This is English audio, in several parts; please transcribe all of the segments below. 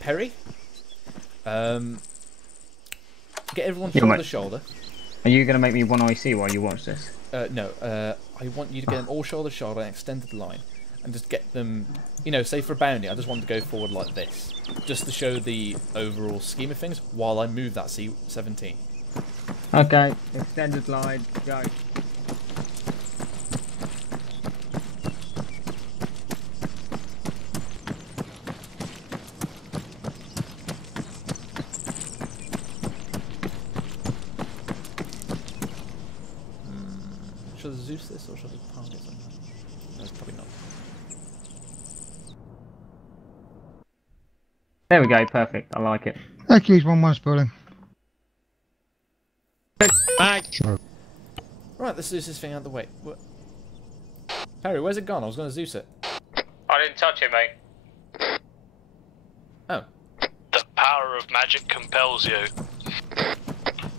Perry, get everyone shoulder to shoulder. Are you going to make me one IC while you watch this? No, I want you to get them all shoulder to shoulder and extended line. And just get them, you know, say for a boundary, I just want to go forward like this. Just to show the overall scheme of things while I move that C-17. Okay, extended line, go. Should I Zeus this or should I target something? No, it's probably not. There we go, perfect. I like it. Accuse 1-1 spooling. Right, let's Zeus this thing out of the way. What? Perry, where's it gone? I was going to Zeus it. I didn't touch it, mate. Oh. The power of magic compels you.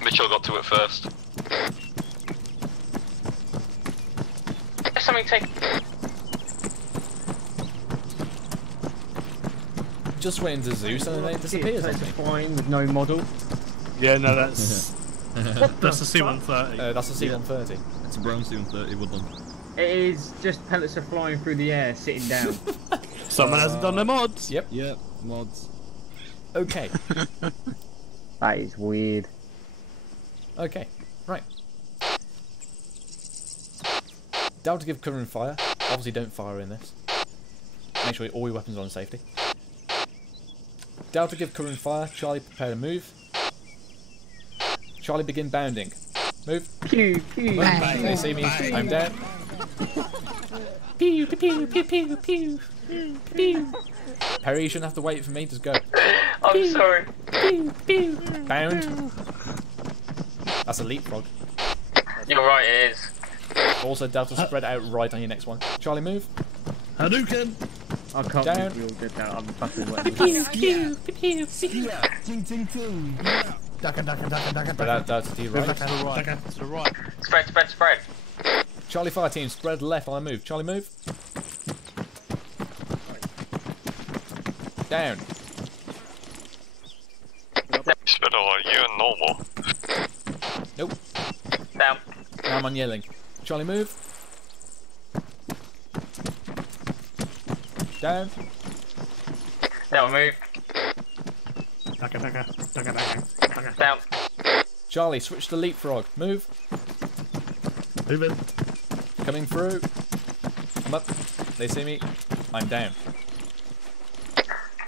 Mitchell got to it first. There's something taking. Just went into Zeus and then it disappears. It's flying with no model. Yeah, no, that's that's a C-130. That's a C-130. It's a brown C-130 woodland. It is just pellets are flying through the air, sitting down. Someone hasn't done their mods. Yep. Yep, mods. Okay. That is weird. Okay, right. Down to give cover and fire. Obviously don't fire in this. Make sure all your weapons are on safety. Down to give cover and fire. Charlie, prepare to move. Charlie, begin bounding. Move. Pew, pew. They see me. I'm down. Pew, pew, pew, pew, pew, pew. Perry, you shouldn't have to wait for me. Just go. I'm sorry. Pew, pew. Bound. That's a leapfrog. You're right, it is. Also, Delta spread out right on your next one. Charlie, move. Hadouken! I can't Down. believe we all did that. I'm fucking wet. Pew, pew, pew, pew. Ting ting ting. Ducka, ducka, ducka, ducka, Spread out, Delta to your right. To the right. To the right. Spread, spread, spread. Charlie, fire team, spread left while I move. Charlie, move. Down. Spit are you and normal? Nope. Down. Now I'm on yelling. Charlie, move. Down. Down, move. Ducka, ducka, ducka, ducka, ducka. Down. Charlie, switch to leapfrog. Move. Moving. Coming through. I'm up. They see me. I'm down.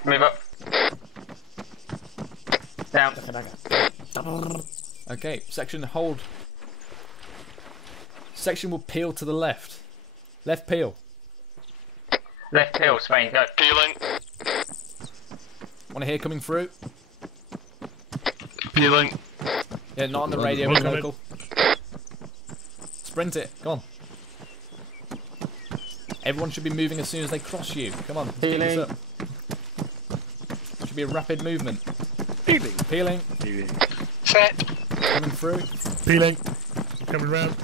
Move up. Down. Okay, section hold. Section will peel to the left. Left peel. Left heel, Spain, go. Peeling. Want to hear coming through? Peeling. Yeah, not on the radio, Welcome local. Sprint it, come on. Everyone should be moving as soon as they cross you. Come on, let's get this up. Should be a rapid movement. Peeling. Peeling. Peeling. Set. Coming through. Peeling. Coming round.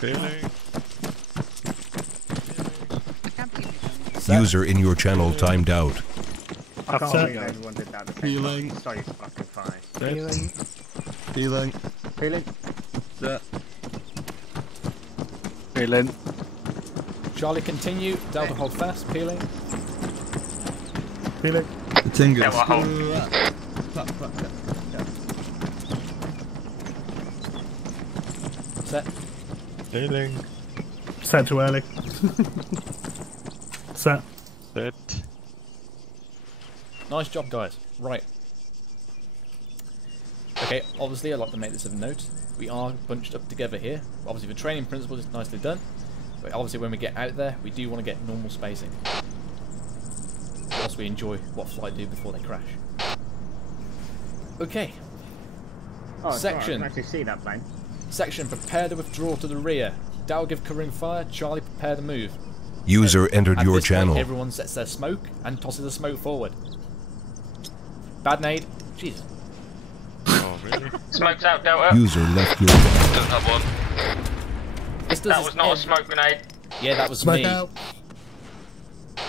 Peeling. User in your channel timed out. I can't Upset. believe everyone did that. Peeling. So fucking funny. Peeling. Peeling. Peeling. Set. Peeling. Charlie, continue. Delta, hold fast. Peeling. Peeling. The Tingus. Yeah, well, hold. Clap, clap, clap. Set. Peeling. Set too early. Set. Set. Nice job, guys. Right. Okay, obviously I'd like to make this of note. We are bunched up together here. Obviously for training principles it's nicely done. But obviously when we get out there, we do want to get normal spacing. Whilst we enjoy what flight do before they crash. Okay. Oh, Section. I can actually see that plane. Section, prepare to withdraw to the rear. Dow give covering fire. Charlie, prepare to move. User entered At your this point, channel. everyone sets their smoke and tosses the smoke forward. Bad nade. Jesus. Oh, really? Smoke's out, Delta. User left your channel. Doesn't have one. This does That this was not a every- smoke grenade. Yeah, that was Smoke me. out.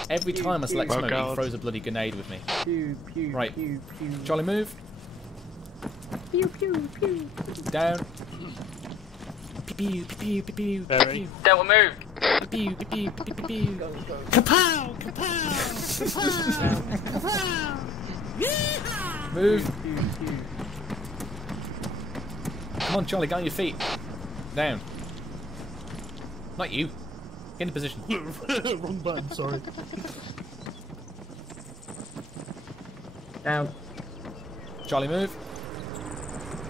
Every time I select Oh, smoke, he God. throws a bloody grenade with me. Pew, pew, Right. pew, pew. Charlie, move. Pew, pew, pew. Down. Pew, pew, pew, pew, pew, Very. pew, Delta move. pew, pew, pew, pew, pew, pew. Kapow! Kapow! Kapow! Kapow! Move. Pew, pew. Come on, Charlie, get on your feet. Down. Not you. Get into position. Wrong button, sorry. Down. Charlie, move.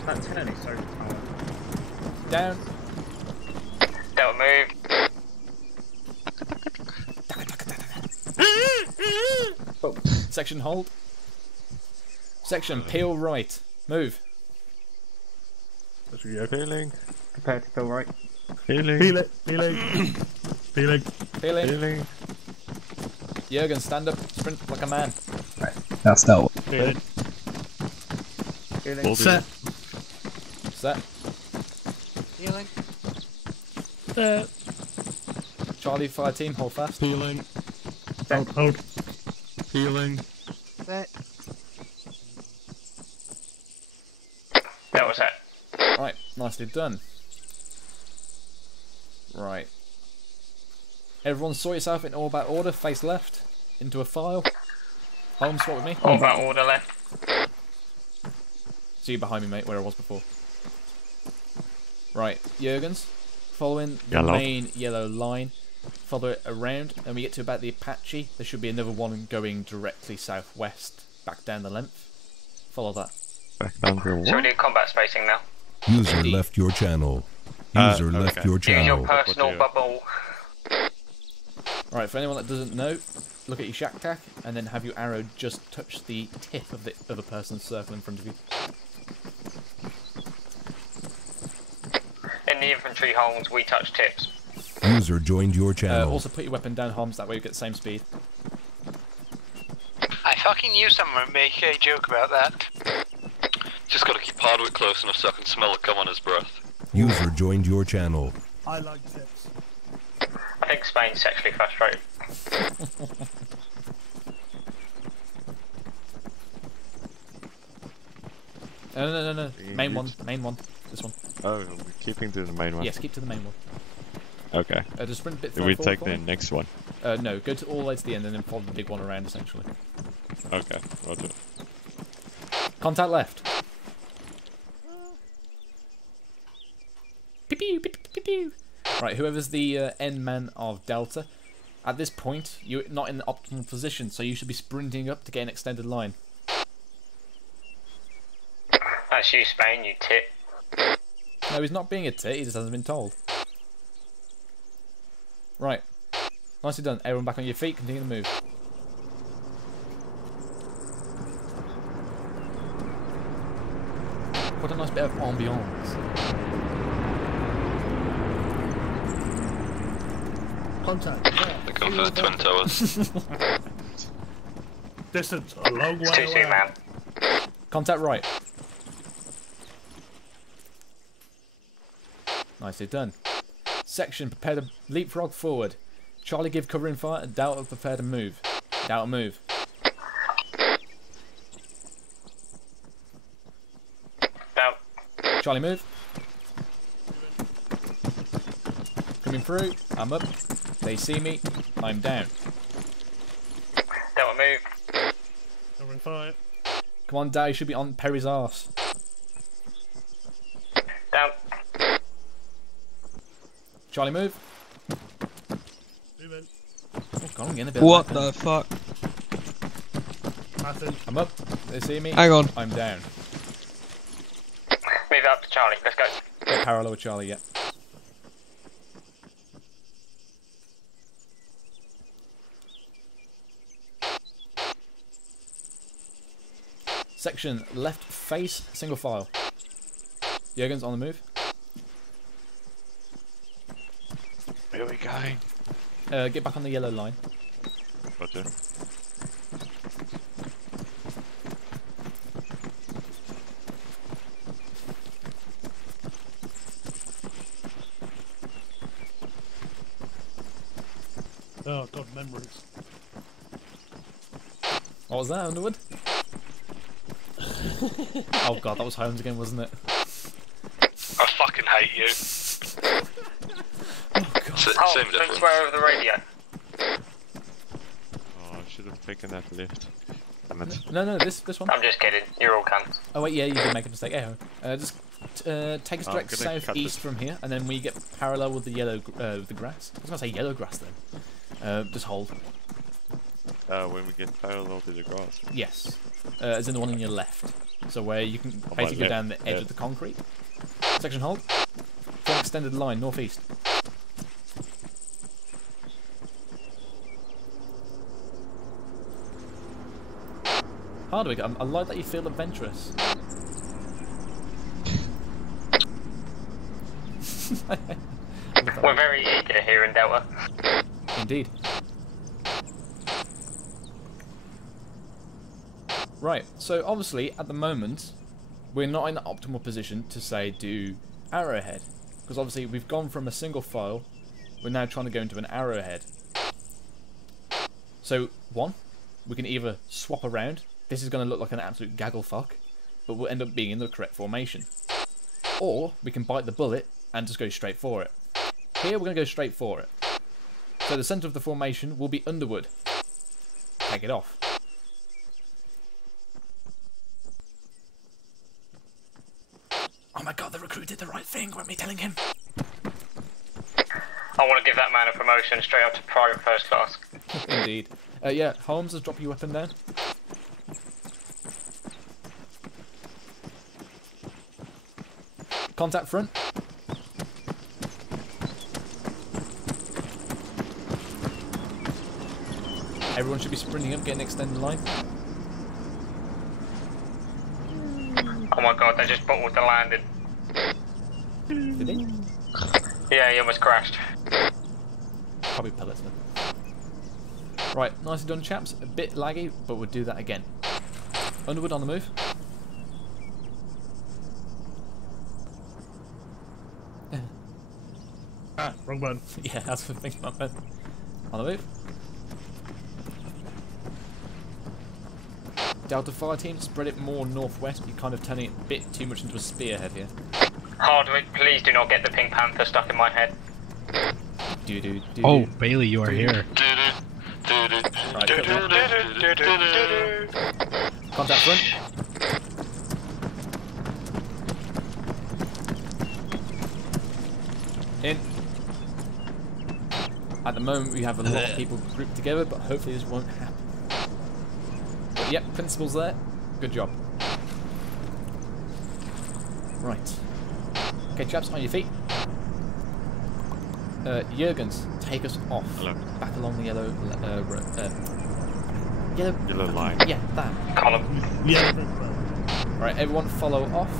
That turn is so hard. Down. Delta move. Section, hold. Section, peel right. Move. Healing. Prepare to feel right. Healing. Feel it, feeling. Feeling. Peeling. Healing. Jurgen, stand up. Sprint like a man. That's dealt with. Feeling. Feeling. Set. Set. Healing. Charlie, fire team, hold fast. Healing. Hold. Healing. That was it. Right, nicely done. Right. Everyone sort yourself in all about order, face left, into a file. Holmes, swap with me. All about order left. See you behind me, mate, where I was before. Right, Jurgens, following the Yellow. main yellow line, follow it around, and we get to about the Apache. There should be another one going directly southwest, back down the length. Follow that. Back down to So we what? do combat spacing now. User left your channel. User left okay. your Use your channel. personal you? bubble. Right, for anyone that doesn't know, look at your shack tack, and then have your arrow just touch the tip of the other person's circle in front of you. In the infantry holes, we touch tips. User joined your channel. Also put your weapon down, Holmes, that way you get the same speed. I fucking knew someone would make a joke about that. Just gotta keep Hardwick close enough so I can smell it come on his breath. User joined your channel. I like tips. I think Spain's sexually frustrated. No. Main one. This one. Oh, we're keeping to the main one. Yes, keep to the main one. Okay. Just sprint a bit Do we forward take for the me. next one? No, go to all the way to the end and then follow the big one around, essentially. Okay, roger. Contact left. Pew, pew, pew, pew, pew. Right, whoever's the end man of Delta, at this point, you're not in the optimal position, so you should be sprinting up to get an extended line. That's you, Spain, you tit. No, he's not being a tit, he just hasn't been told. Right. Nicely done. Everyone back on your feet, continue to move. What a nice bit of ambiance. Contact. They're going for the Twin Towers. Distance, a long way It's too soon, away. man. Contact right. Nicely done. Section, prepare to leapfrog forward. Charlie, give covering fire, and Delta, prepare to move. Delta, move. Down. Charlie, move. Coming through, I'm up. They see me, I'm down. Delta move. Covering fire. Come on, Dad, you should be on Perry's arse. Down. Charlie, move. Moving. Oh, God, I'm getting a bit What of the fuck? Passing. I'm up. They see me. Hang on. I'm down. Move up to Charlie. Let's go. Get parallel with Charlie, yeah. Section, left face, single file. Jurgen's on the move. Where are we going? Get back on the yellow line. Roger. Oh god, memories. What was that, Underwood? Oh god, that was Holmes again, wasn't it? I fucking hate you. Oh god. Same Don't difference. swear over the radio. Oh, I should have taken that lift. Damn it. No, this one. I'm just kidding. You're all cunts. Oh wait, yeah, you did make a mistake. Just take us I'm direct gonna south cut east this. from here, and then we get parallel with the yellow, the grass. I was gonna say yellow grass then. Just hold. When we get parallel to the grass. Yes, as in the one on your left. So where you can my basically go left, down the edge yeah. of the concrete. Section hold. Form extended line northeast. Hardwick, I like that you feel adventurous. We're very eager here in Delta. Indeed. Right, so obviously at the moment we're not in the optimal position to say do arrowhead, because obviously we've gone from a single file, we're now trying to go into an arrowhead. So one, we can either swap around. This is going to look like an absolute gaggle fuck, but we'll end up being in the correct formation. Or we can bite the bullet and just go straight for it. Here we're going to go straight for it. So the centre of the formation will be Underwood. Take it off. Oh my god, the recruit did the right thing, weren't we telling him? I want to give that man a promotion straight up to private first class. Indeed. Yeah, Holmes has dropped your weapon down. Contact front. Everyone should be sprinting up, getting extended line. Oh my god, they just bottled the landing. Did he? Yeah, he almost crashed. Probably pellets then. Right, nicely done chaps. A bit laggy, but we'll do that again. Underwood on the move. Ah, wrong button. Yeah, that's the thing, my man. On the move. Delta fire team, spread it more northwest. You're kind of turning it a bit too much into a spearhead here. Hardwick, please do not get the Pink Panther stuck in my head. Oh, Bailey, you are here. Right, cut that. Contact front. In. At the moment we have a lot of people grouped together, but hopefully this won't happen. But yep, principal's there. Good job. Right. Okay, chaps, on your feet. Jurgens, take us off. Hello. Back along the yellow Yellow line. Yeah, that. Column. Yeah. Right, everyone follow off.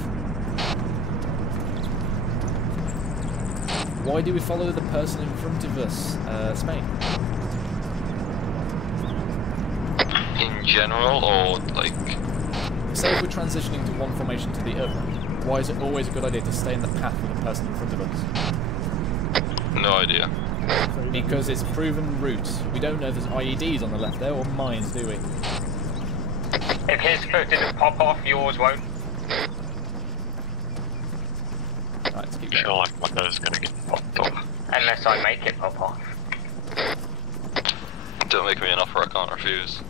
Why do we follow the person in front of us, Spain? In general, or like... Say if we're transitioning to one formation to the other, why is it always a good idea to stay in the path of the person in front of us? No idea. Because it's proven route. We don't know if there's IEDs on the left there, or mines, do we? If his foot didn't pop off, yours won't. Right, let's keep I feel going. like my nose is gonna get popped off. Unless I make it pop off. Don't make me an offer I can't refuse.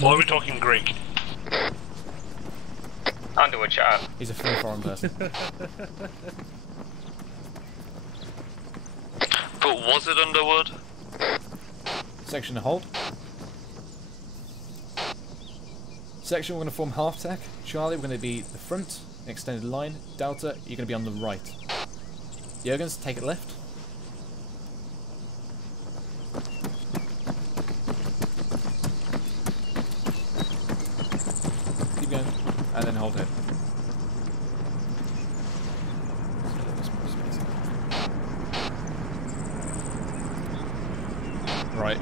Why are we talking Greek? Underwood, shut up. He's a free foreign person. But was it Underwood? Section to hold. Section, we're going to form half tack. Charlie, we're going to be the front, extended line. Delta, you're going to be on the right. Jurgens, take it left. Keep going. And then hold it. Right.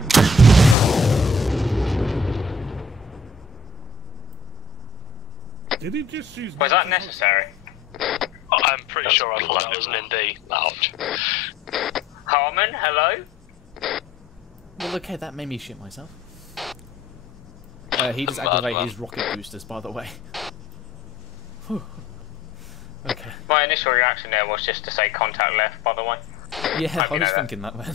Did he just use... Was that necessary? I'm pretty sure I thought that was an ND. Ouch. Harmon, hello? Well, okay, that made me shit myself. He just activated his rocket boosters, by the way. Whew. Okay. My initial reaction there was just to say contact left, by the way. Yeah, I was thinking that then.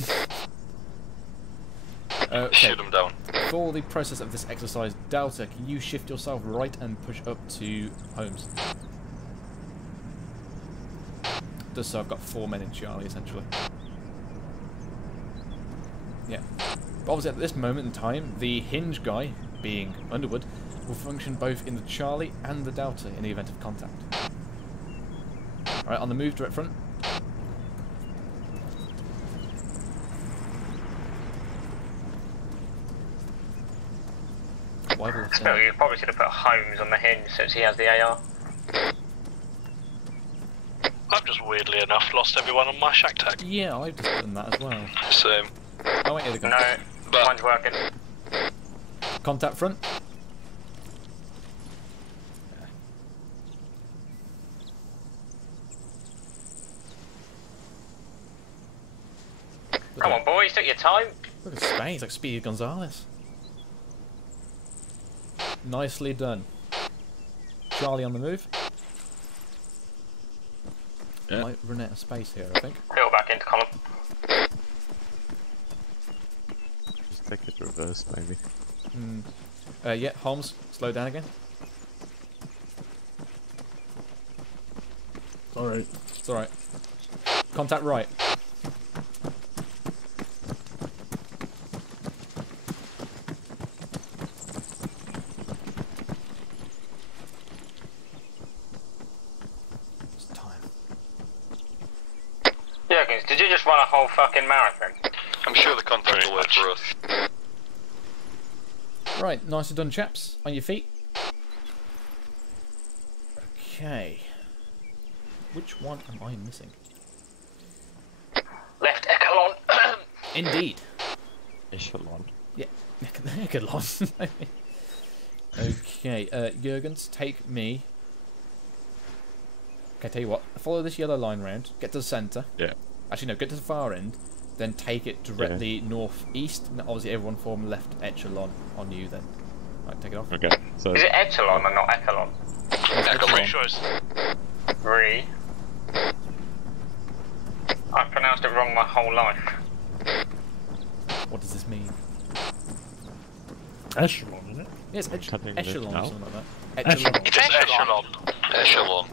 Okay. Shoot him down. For the process of this exercise, Delta, can you shift yourself right and push up to Holmes? Just so I've got 4 men in Charlie, essentially. Yeah. But obviously at this moment in time, the hinge guy, being Underwood, will function both in the Charlie and the Delta in the event of contact. Alright, on the move, direct front. Still, you probably should have put Holmes on the hinge since he has the AR. I've just weirdly enough lost everyone on my shack tag. Yeah, I've just done that as well. Same. Oh wait, here they go. No, mine's working. Contact front. Come on, boys, take your time. Look at Spain, he's like Speedy Gonzales. Nicely done. Charlie on the move. Yeah. Might run out of space here, I think. Peel back into column. Just take it reverse, maybe. Yeah, Holmes, slow down again. Alright. It's alright. Contact right. It's time. Jurgens, did you just run a whole fucking marathon? I'm sure the contact will work for us. Right, nicely done, chaps. On your feet. Okay. Which one am I missing? Left echelon. Indeed. Echelon. Yeah, echelon. Okay, Jurgens, take me. Okay, tell you what. Follow this yellow line round. Get to the centre. Yeah. Actually, no. Get to the far end. Then take it directly northeast. And obviously, everyone form left echelon on you. Then. Right, take it off. Okay. So. Is it echelon or not echelon? I'm pretty sure it's... Re. I've pronounced it wrong my whole life. What does this mean? Echelon, isn't it? Yes, Cutting echelon it or now? something like that. Echelon. It's echelon. Echelon.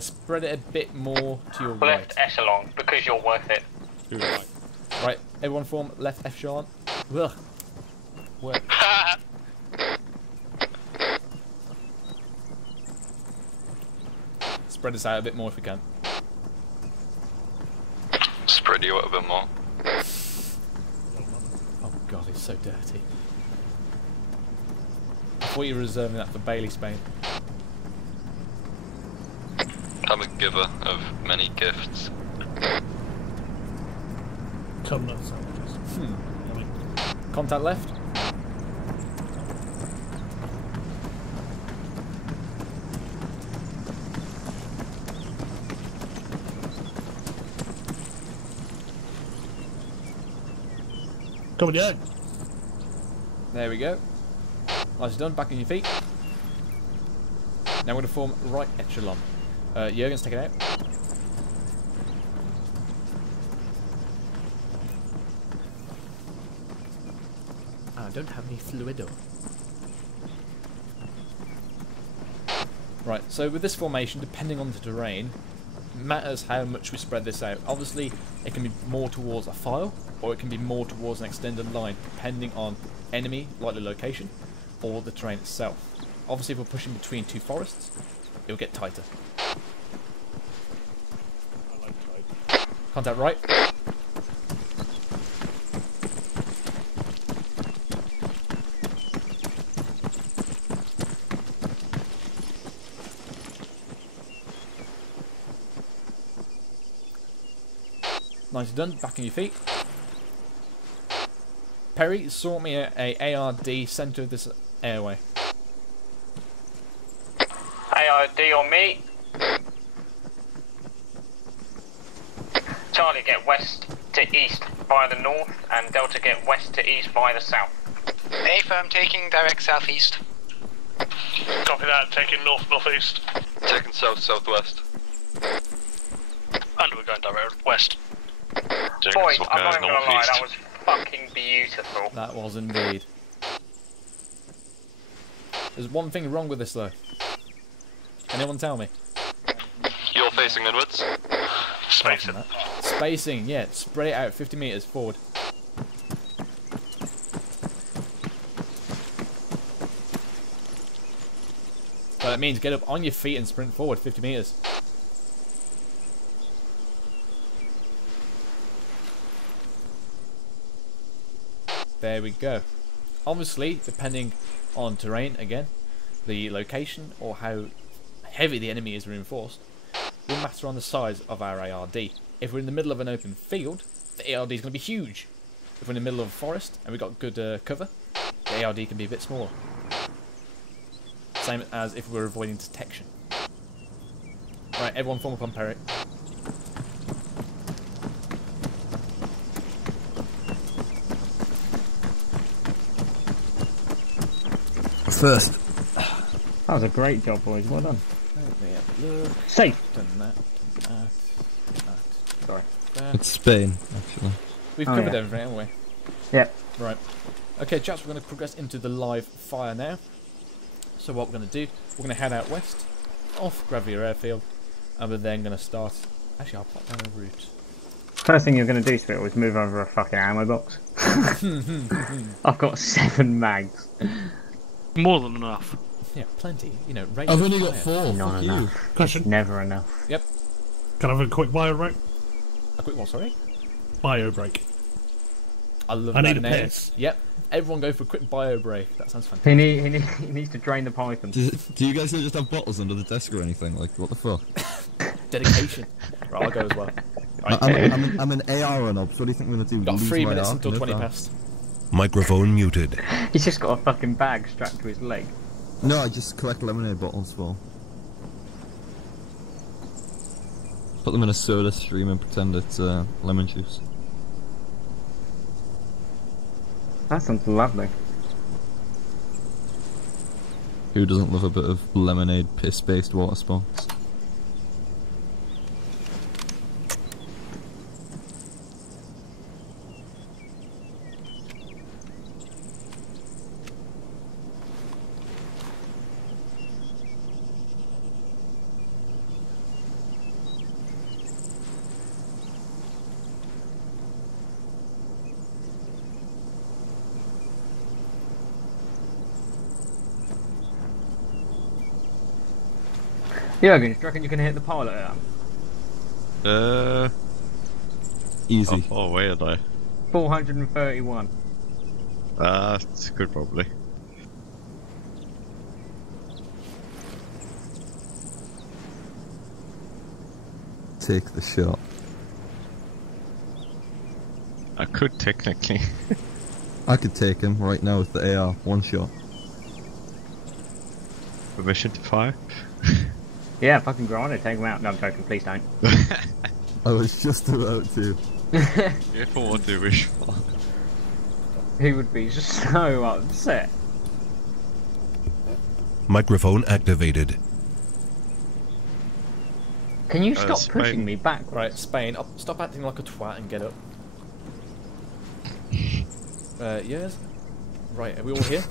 Spread it a bit more to your Left right. echelon, because you're worth it. Do it right. Right, everyone form left echelon. Ugh. Work. Spread this out a bit more if we can. Spread you out a bit more. Oh god, it's so dirty. I thought you were reserving that for Bailey Spain. I'm a giver of many gifts. Come on, sandwiches. Contact left. Come on, yeah. There we go. Nicely done. Back on your feet. Now we're going to form right echelon. Jurgens, take it out. I don't have any fluido. Right, so with this formation, depending on the terrain, matters how much we spread this out. Obviously, it can be more towards a file, or it can be more towards an extended line, depending on enemy, likely location, or the terrain itself. Obviously, if we're pushing between two forests, it'll get tighter. Contact right. Nicely done. Back on your feet. Perry, sort me a ARD centre of this airway. ARD on me. Charlie, get west to east. via the north, and Delta get west to east via the south. A firm taking direct southeast. Copy that, taking north-northeast. Taking south-southwest. And we're going direct west. Boys, I'm not even gonna lie, that was fucking beautiful. That was indeed. There's one thing wrong with this though. Anyone tell me? You're facing inwards. Spacing. Spacing, yeah. Spread it out 50 meters forward. So that means get up on your feet and sprint forward 50 meters. There we go. Obviously, depending on terrain, again, the location or how heavy the enemy is reinforced will matter on the size of our ARD. If we're in the middle of an open field, the ARD is going to be huge. If we're in the middle of a forest and we've got good cover, the ARD can be a bit smaller. Same as if we're avoiding detection. Right, everyone form up on Perry. First. That was a great job, boys. Well done. Let me have a look. Safe. Done that, done that. Sorry. There. It's Spain, actually. We've covered everything, haven't we? Yep. Right. Okay, chaps, we're going to progress into the live fire now. So what we're going to do, we're going to head out west, off Gravier Airfield, and we're then going to start... Actually, I'll plot down a route. First thing you're going to do, Spittle, is move over a fucking ammo box. I've got 7 mags. More than enough. Yeah, plenty. You know, I've only got 4. Not Fuck enough. you. Question. Never enough. Yep. Can I have a quick bio break? A quick one, sorry? Bio break. I love I that need a name. piss. Yep. Everyone go for a quick bio break. That sounds fantastic. He needs to drain the python. Do you guys just have bottles under the desk or anything? Like, what the fuck? Dedication. Right, I'll go as well. Right, I'm an AR on up, so what do you think I'm going to do? got Lose 3 my minutes arc until and 20 live past. Microphone muted. He's just got a fucking bag strapped to his leg. No, I just collect lemonade bottles for. Put them in a soda stream and pretend it's lemon juice. That sounds lovely. Who doesn't love a bit of lemonade piss-based water sports? Jürgen, do you reckon you can hit the pilot out? Easy. How far away are they? 431. It's good probably. Take the shot. I could technically. I could take him right now with the AR, 1 shot. Permission to fire? Yeah, fucking grind it, take him out. No, I'm joking, please don't. I was just about to. Careful what you wish for. He would be so upset. Microphone activated. Can you stop Spain. pushing me back? Right, Spain, stop acting like a twat and get up. Yes? Right, are we all here?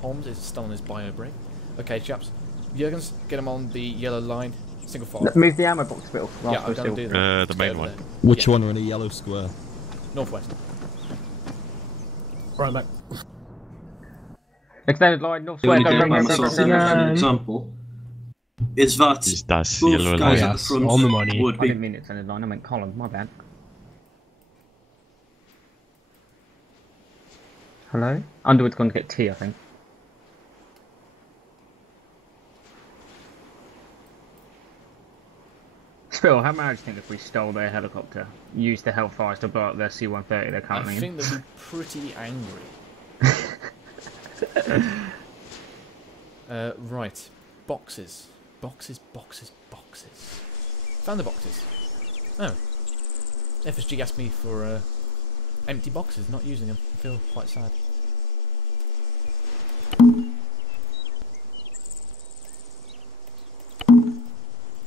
Holmes is still on his bio break. Okay, chaps. Jürgens, get him on the yellow line. Single file. Move the ammo box a bit. Yeah, I'm going to do that. The Stay main over one. there. Which Yeah. one are in a yellow square? Northwest. Right back. Extended line, north The square, only don't thing bring about myself as an example is that Just does both yellow guys line. at the front on the money. would I be didn't mean extended line, I meant column, my bad. Hello? Underwood's gone to get tea, I think. Phil, how mad do you think if we stole their helicopter, used the Hellfires to blow up their C-130 they're I currently think in? they'll be pretty angry. Right. Boxes. Boxes, boxes, boxes. Found the boxes. Oh. FSG asked me for empty boxes, not using them. I feel quite sad.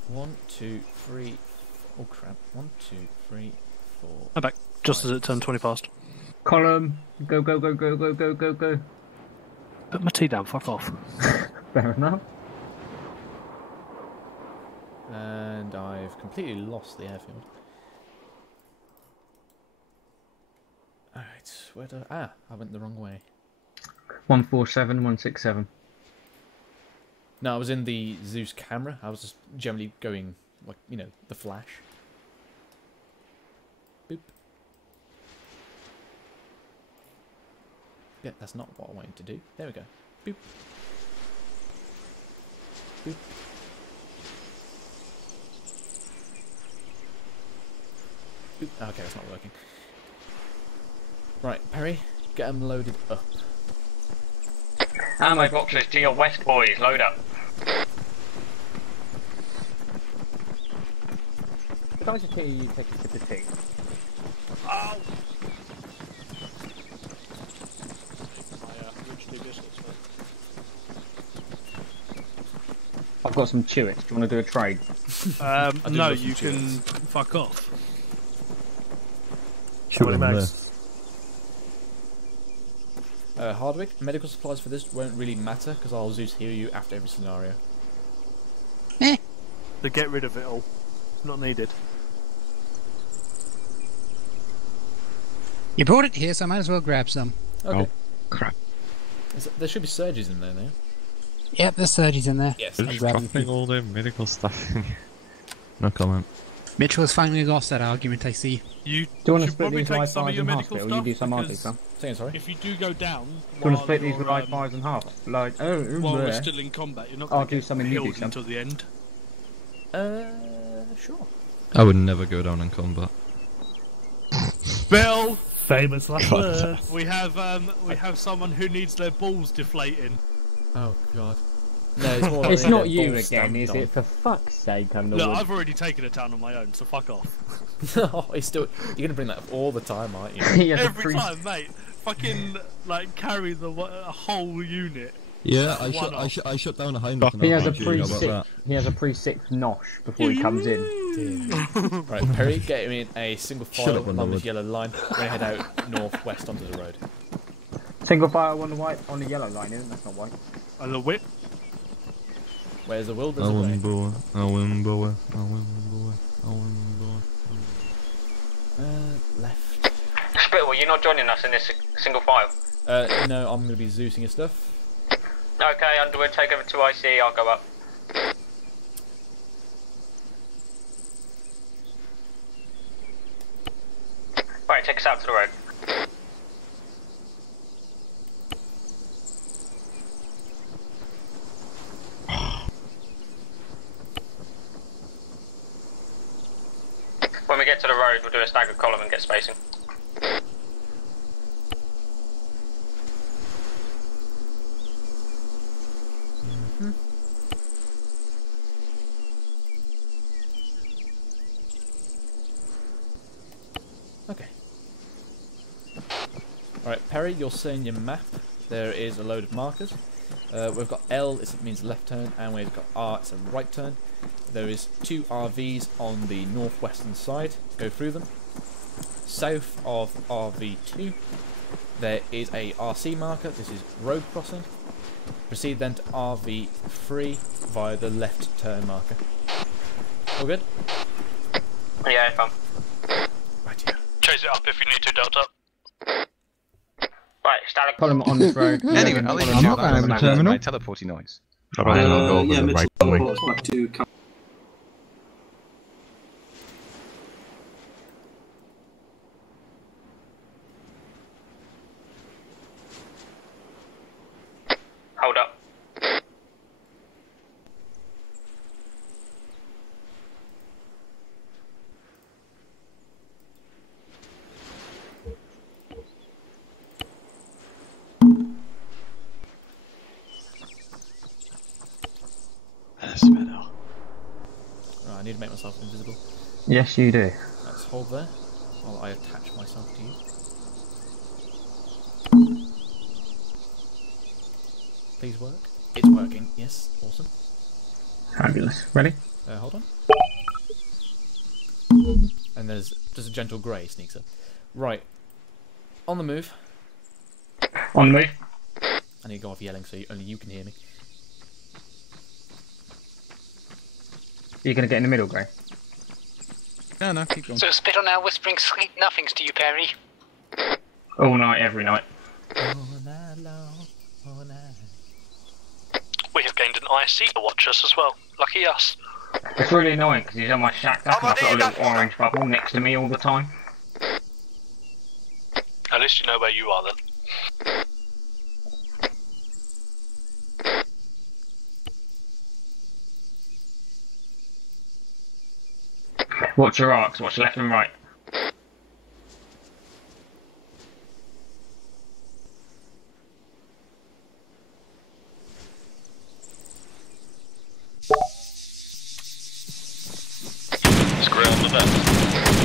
One, two, three. Oh crap! 1, 2, 3, 4. I'm back. Just as it turned 20 past. Column, go, go, go, go, go, go, go, go. Put my tea down. Fuck off. Fair enough. And I've completely lost the airfield. Alright, where do I went the wrong way. 147, 167. No, I was in the Zeus camera. I was just generally going, like, you know, the flash. Boop. Yeah, that's not what I wanted to do. There we go. Boop. Boop. Boop. Okay, that's not working. Right, Perry, get them loaded up. Ammo boxes to your west, boys. Load up. Could I just hear you take a sip of tea? Oh! I've got some Chewits. Do you want to do a trade? No, you can fuck off. Shoot him there. Hardwick, medical supplies for this won't really matter because I'll Zeus heal you after every scenario. To get rid of it all. Not needed. You brought it here, so I might as well grab some. Okay. Oh, crap. There should be surges in there now. Yep, there's surgeons in there. Yes, They're just dropping all their medical stuff in here. No comment. Mitchell has finally lost that argument, I see. You Do you want to should split probably these take live some of fires your in half? medical Or stuff. you do some, I'll do because some. Saying sorry. if you do go down, Do you want to split these live fires in half? Like, while we're there. still in combat, you're not I'll going to do get some and you do healed some. until the end. Sure. I would never go down in combat. Bill, famous last words. We have someone who needs their balls deflating. Oh god. No, it's more like It's they not get you balls again, stamped is on. it? For fuck's sake, I'm the Look, one. I've already taken a town on my own, so fuck off. Oh, you're gonna bring that up all the time, aren't you? He has a Every priest. time, mate. Fucking like carry a whole unit. Yeah, One I shut down a Heinrich. He has a How about that? pre-6 nosh before he comes in. Right, Perry, get him in a single Shut file up, along this Underwood. yellow line. We're gonna head out northwest onto the road. Single file on the white, on the yellow line, isn't it? That's not white. And the whip. Where's the will, there's a way. Left. Spittle, you're not joining us in this single file. No, I'm gonna be Zeusing your stuff. Okay, Underwood, take over to IC. I'll go up. Right, take us out to the road. When we get to the road, we'll do a staggered column and get spacing. Okay. Alright, Perry, you're seeing your map. There is a load of markers. We've got L, it means left turn, and we've got R, it's a right turn. There is 2 RVs on the northwestern side. Go through them. South of RV2, there is a RC marker. This is road crossing. Proceed then to RV3 via the left turn marker. All good? Yeah, fine. Right, yeah. Chase it up if you need to, Delta. Right, staggered Column on this road. Anyway, I'll leave you to my teleporting noise. Alright, I'll go over yeah, the Mitchell right way. teleports back to hold up. Right, I need to make myself invisible. Yes, you do. Let's hold there. while I attach myself to you. Please work. It's working. Yes, awesome. Fabulous. Ready? Hold on. And there's just a gentle grey sneaks up. Right. On the move. On the move. I need to go off yelling so only you can hear me. You're going to get in the middle, Gray? No, keep going. So spit on our whispering sweet nothings to you, Perry. All night, every night. All night long, all night. We have gained an IC to watch us as well. Lucky us. It's really annoying because he's on my shack up and I've got a little orange bubble next to me all the time. At least you know where you are then. Watch your arcs, watch left and right. Square on the left.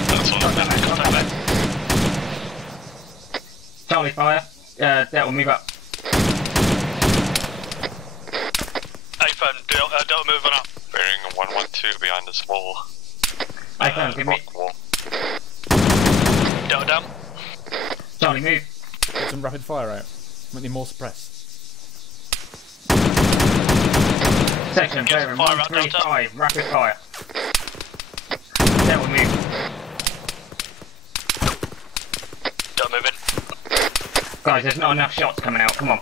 That's on the left. Charlie, fire. Delta, move up. A-Phone, Delta moving up. Bearing 112 behind this wall. A-Phone, give me. Wall. Delta down. Charlie, move. Get some rapid fire out. Might need more suppress. Section, Get bearing some fire out, 135, rapid fire. Delta, move. Delta moving. Guys, there's not enough shots coming out, come on.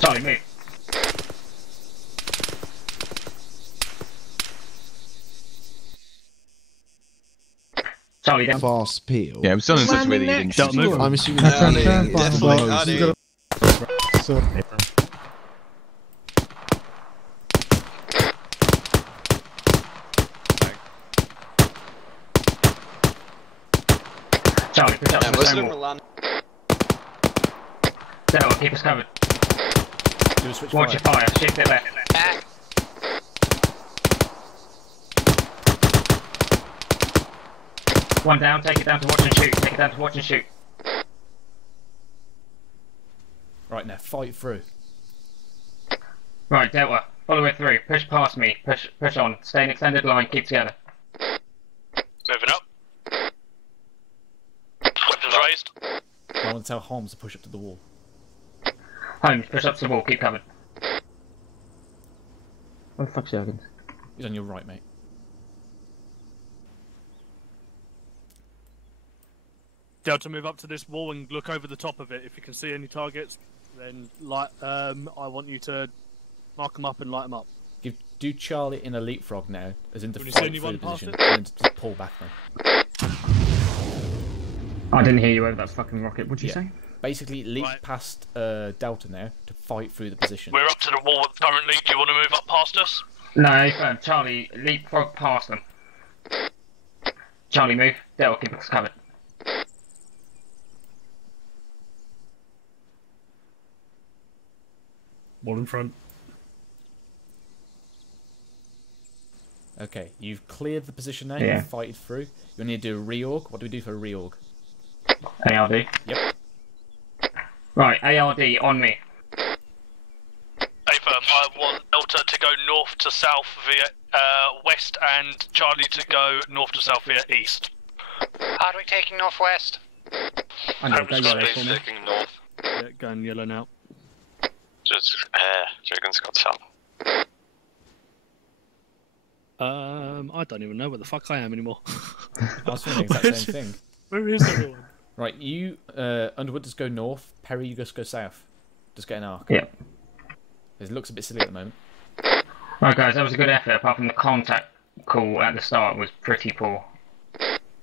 Charlie, move. Charlie, down. Fast peel. Yeah, it was done in such a way that you didn't Don't move. I'm assuming Definitely. Charlie, push up to the stone wall. Delta, keep us covered. Do a switch Watch your fire, shift it left. Back. One down, take it down to watch and shoot. Take it down to watch and shoot. Right, now fight through. Right, Delta, follow it through. Push past me. Push on. Stay in extended line. Keep together. Moving up. Weapons raised. I want to tell Holmes to push up to the wall. Holmes, push up to the wall. Keep covered. What the fuck's Jurgens? He's on your right, mate. Delta, move up to this wall and look over the top of it. If you can see any targets, then I want you to mark them up and light them up. Do Charlie in a leapfrog now, as in to When you see fight anyone through the past position, it? and then to pull back then. I didn't hear you over that fucking rocket. What'd you Yeah. say? Basically, leap Right. past Delta now to fight through the position. We're up to the wall currently. Do you want to move up past us? No, firm. Charlie, leapfrog past them. Charlie, move. Delta, keep us covered. Wall in front. Okay, you've cleared the position now, Yeah. you've fighted through. You need to do a reorg. What do we do for a reorg? ARD. Yep. Right, ARD on me. A-Firm, I want Delta to go north to south via west and Charlie to go north to south via east. Hardwick taking northwest. I know, go yellow for me. Taking north. Yeah, going yellow now. Just Jurgens got south. I don't even know where the fuck I am anymore. I was thinking the exact same thing. Where is everyone? Right, you, Underwood, just go north. Perry, you just go south. Just get an arc. Yeah. It looks a bit silly at the moment. Right, guys, that was a good effort, apart from the contact call at the start was pretty poor.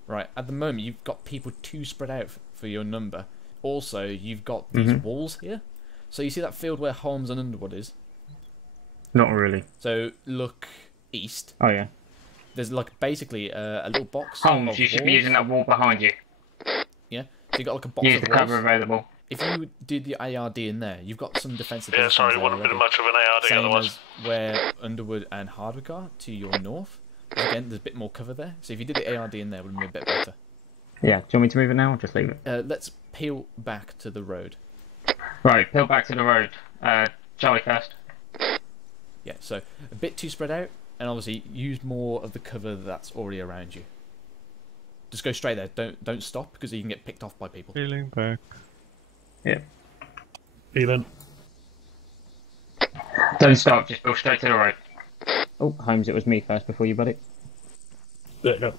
Right, at the moment, you've got people too spread out for your number. Also, you've got these walls here. So you see that field where Holmes and Underwood is? Not really. So look east. Oh, yeah. There's like basically a little box. Holmes, of you should be walls. using that wall behind you. Yeah. So you got like a box Use of the walls. cover available. if you did the ARD in there, you've got some defensive. Yeah, sorry, it wouldn't have been much of an ARD same otherwise. As where Underwood and Hardwick are to your north. Again, there's a bit more cover there. So if you did the ARD in there, it would have been a bit better. Yeah, do you want me to move it now or just leave it? Let's peel back to the road. Right, peel back to the road. Charlie first. Yeah, so a bit too spread out, and obviously use more of the cover that's already around you. Just go straight there. Don't stop because you can get picked off by people. Peeling back. Yeah. Peeling. Don't stop. Just go straight to the road. Oh, Holmes, it was me first before you, buddy. There you go.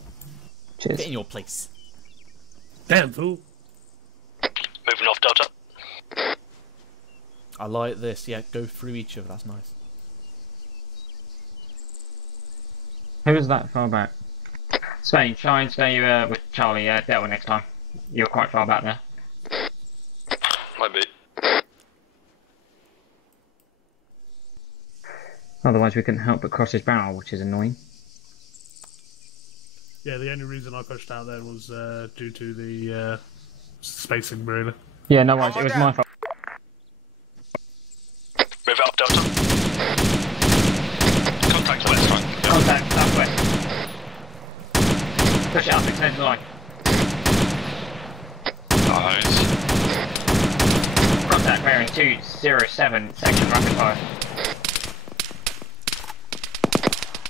Cheers. Get in your place. Damn fool. Moving off Delta. I like this. Yeah, go through each other. That's nice. Who was that far back? Spain, try and stay with Charlie, Delta next time. You're quite far back there. Might be. Otherwise we couldn't help but cross his barrel, which is annoying. Yeah, the only reason I pushed out there was due to the spacing, really. Yeah, no worries, it was my fault. Move it up Delta. Contact west, right? Contact, southwest. Push it up, extend the line. Nice. Contact bearing 207, section rapid fire.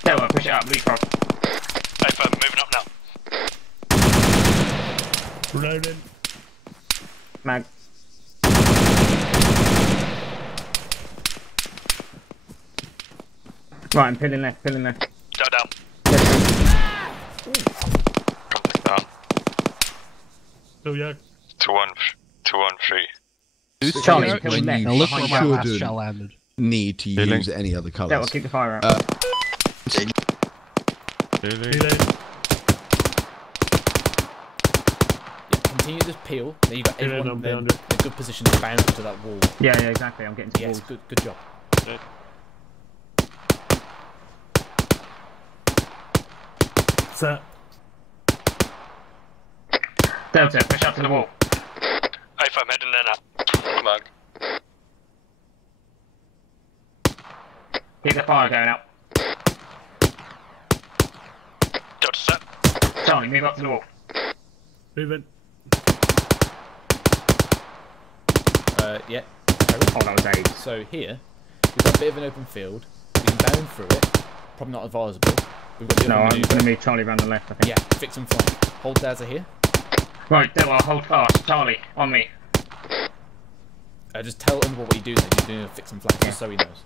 Delta, push it up, leapfrog. Hey, firm, moving up now. Reloading. Mag. Right, I'm peeling left, peeling left. Go down. Contact down. Oh yeah. 213. Charlie, peeling left. Now look behind what you. my shell landed. Need to use any other Delta, colours. keep the fire out. Peeling. Peeling. Yeah, continue to peel. Then you've got Peeling, everyone I'm then in behind it. a good position to bounce to that wall. Yeah, exactly, I'm getting to the Yes, walls. good job. Set. Delta, push up to the wall. Hey, firm, heading there now. Mag. Keep the fire going up. Delta set. Charlie, move up to the wall. Moving. Yeah. Oh, that was Aid. So here, we've got a bit of an open field. We can bound through it. Probably not advisable. We've got the No, other I'm manoeuvre. going to move Charlie around the left, I think. Yeah, fix and flank. Hold Dazza here. Right, Delta, hold fast. Charlie, on me. Just tell him what you're doing. You're doing a fix and flank, just so he knows.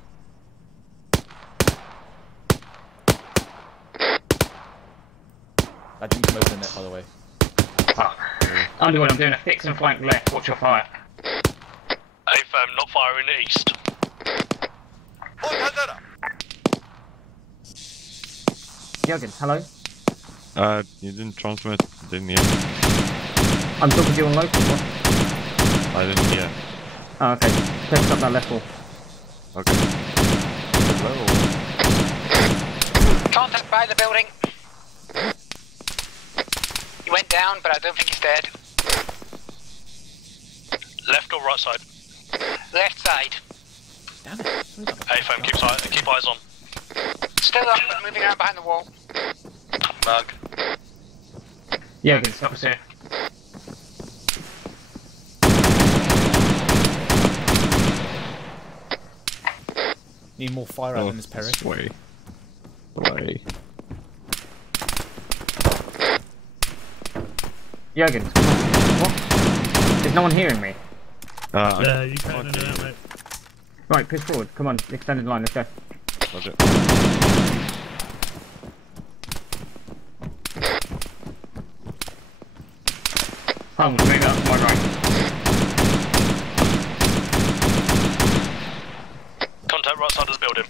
That didn't come over the net, by the way. Underwood, I'm doing a fix and flank left. Watch your fire. Hey, firm, not firing east. Jürgen, hello? You didn't transmit, didn't you? I'm talking to you on local. What? I didn't hear. Oh, okay. Press up that left wall. Okay. Hello. Contact by the building. He went down, but I don't think he's dead. Left or right side? Left side. Damn it. Hey, firm, keep eyes on. Still up, but moving out behind the wall. Mag. Jürgen, stop us here. Need more fire out in this Perry. This way. Way. Jürgen, what? Is no one hearing me? Yeah, you can in and out, mate. Right, push forward. Come on, extended line, let's go. Roger. Holmes, move up to my right. Contact right side of the building.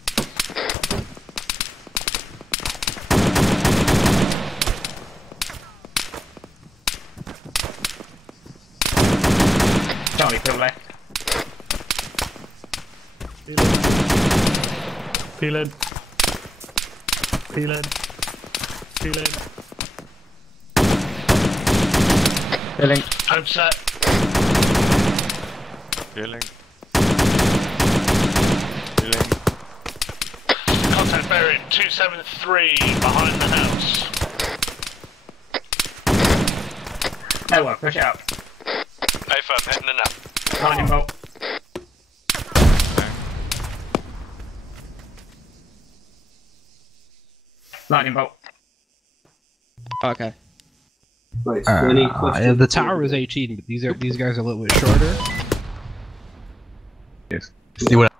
Charlie, peel left. Peeling. Peeling. Peeling. Peeling. Home set. Healing. Contact bearing 273 behind the house. No one, push it out. A-firm, heading in now. Lightning bolt. Lightning bolt. Okay. Right, any questions? The tower was 18, but these guys are a little bit shorter. Yes. See what?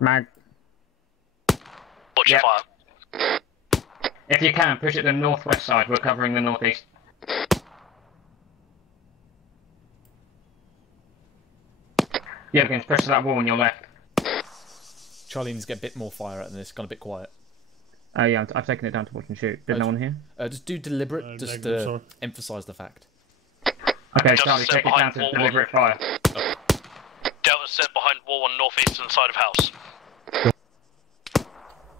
Mag. Watch your fire. If you can, push it to the northwest side. We're covering the northeast. Yeah, we can push to that wall on your left. Charlie needs to get a bit more fire out than this. Gone a bit quiet. Oh yeah, I've taken it down to watch and shoot. Did no one here? Just do deliberate, just to emphasise the fact. Okay, Charlie, take it down to deliberate fire. Delta set behind wall on northeastern side of house.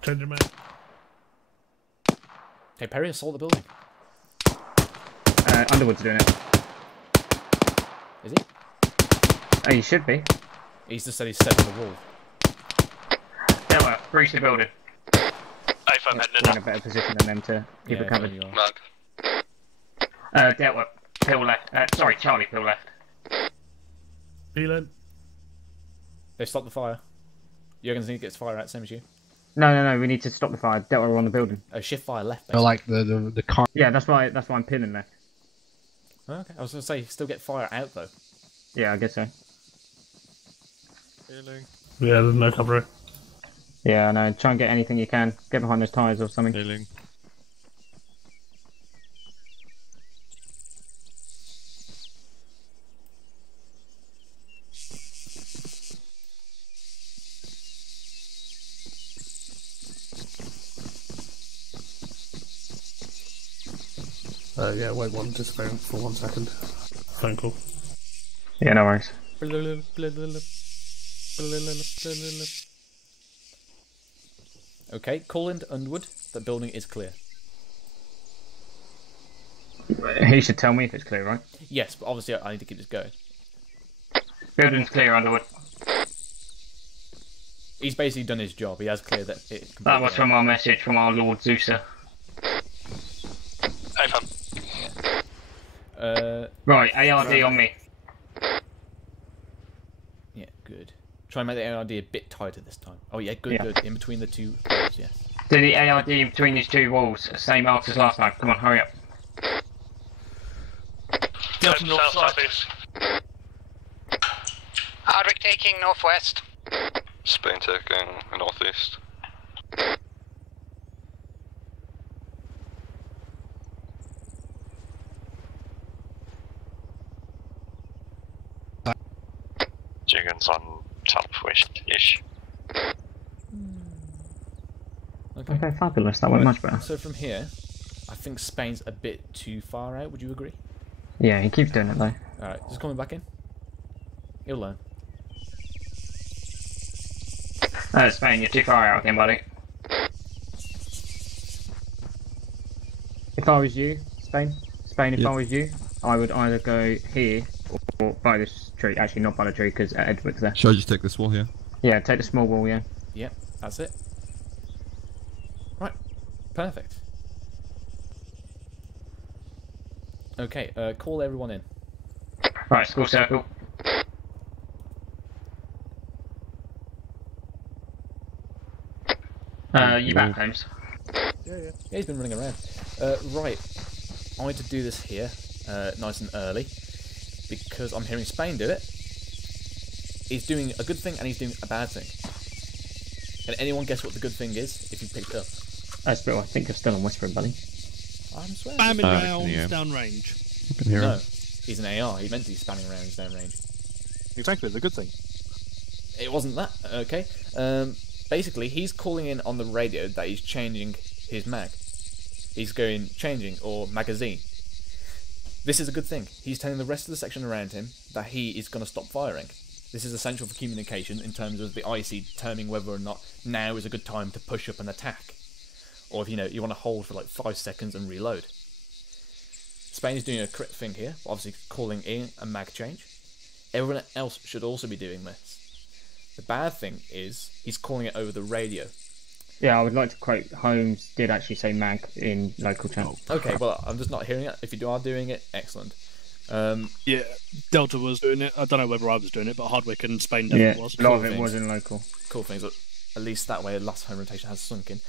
Change your man. Okay, Perry, assault the building. Underwood's doing it. Is he? Oh, you should be. He's just said he's set on the wall. Delta, breach the building. A-firm, heading in in a better position than them to keep it covered. Mark. Delta, pill left. Sorry, Charlie, pill left. Healing. They stopped the fire. Jurgen's need to get his fire out, same as you. No, we need to stop the fire. Delta are on the building. Shift fire left. So like the car. Yeah, that's why I'm pinning left. Okay, I was going to say, still get fire out though. Yeah, I guess so. Healing. Yeah, there's no cover. Yeah, I know. Try and get anything you can. Get behind those tyres or something. Healing. Yeah, wait one, just for 1 second. Phone call. Yeah, no worries. Okay, call into Underwood. The building is clear. He should tell me if it's clear, right? Yes, but obviously I need to keep this going. Building's clear, Underwood. He's basically done his job. He has cleared that. That was from our message from our Lord Zeusa. A-firm. Right, ARD on me. Yeah, good. Try and make the ARD a bit tighter this time. Oh yeah, good. In between the two walls, yeah. Do the ARD between these two walls. Same arc as last time. Come on, hurry up. Delta north southeast. Hardwick taking northwest. Spain taking northeast. Jurgen's on southwest-ish. Okay, fabulous. That went much better. So from here, I think Spain's a bit too far out. Would you agree? Yeah, he keeps doing it though. Alright, just coming back in. He'll learn. Spain, you're too far out again, buddy. If I was you, Spain, if I was you, I would either go here or by this tree. Actually, not by the tree because Edward's there. Should I just take this wall here? Yeah, take the small wall, yeah. Yep, that's it. Right, perfect. Okay, call everyone in. Right, school circle. You back, James? Yeah, he's been running around. Right, I want to do this here, nice and early, because I'm hearing Spain do it. He's doing a good thing and he's doing a bad thing. Can anyone guess what the good thing is, if you picked up? I think you're still on whispering, buddy. I'm swearing. Spamming rounds downrange. No, he's an AR. He meant to be spamming rounds downrange. Exactly, the good thing. It wasn't that, okay. Basically, he's calling in on the radio that he's changing his mag. He's going changing or magazine. This is a good thing. He's telling the rest of the section around him that he is going to stop firing. This is essential for communication in terms of the IC determining whether or not now is a good time to push up and attack. Or if you want to hold for like 5 seconds and reload. Spain is doing a correct thing here, obviously calling in a mag change. Everyone else should also be doing this. The bad thing is he's calling it over the radio. Yeah, I would like to quote Holmes did actually say mag in local chat. Okay, well, I'm just not hearing it. If you are doing it, excellent. Yeah, Delta was doing it. I don't know whether I was doing it, but Hardwick and Spain definitely was. A lot of it was in local. Cool things. At least that way, last home rotation has sunk in.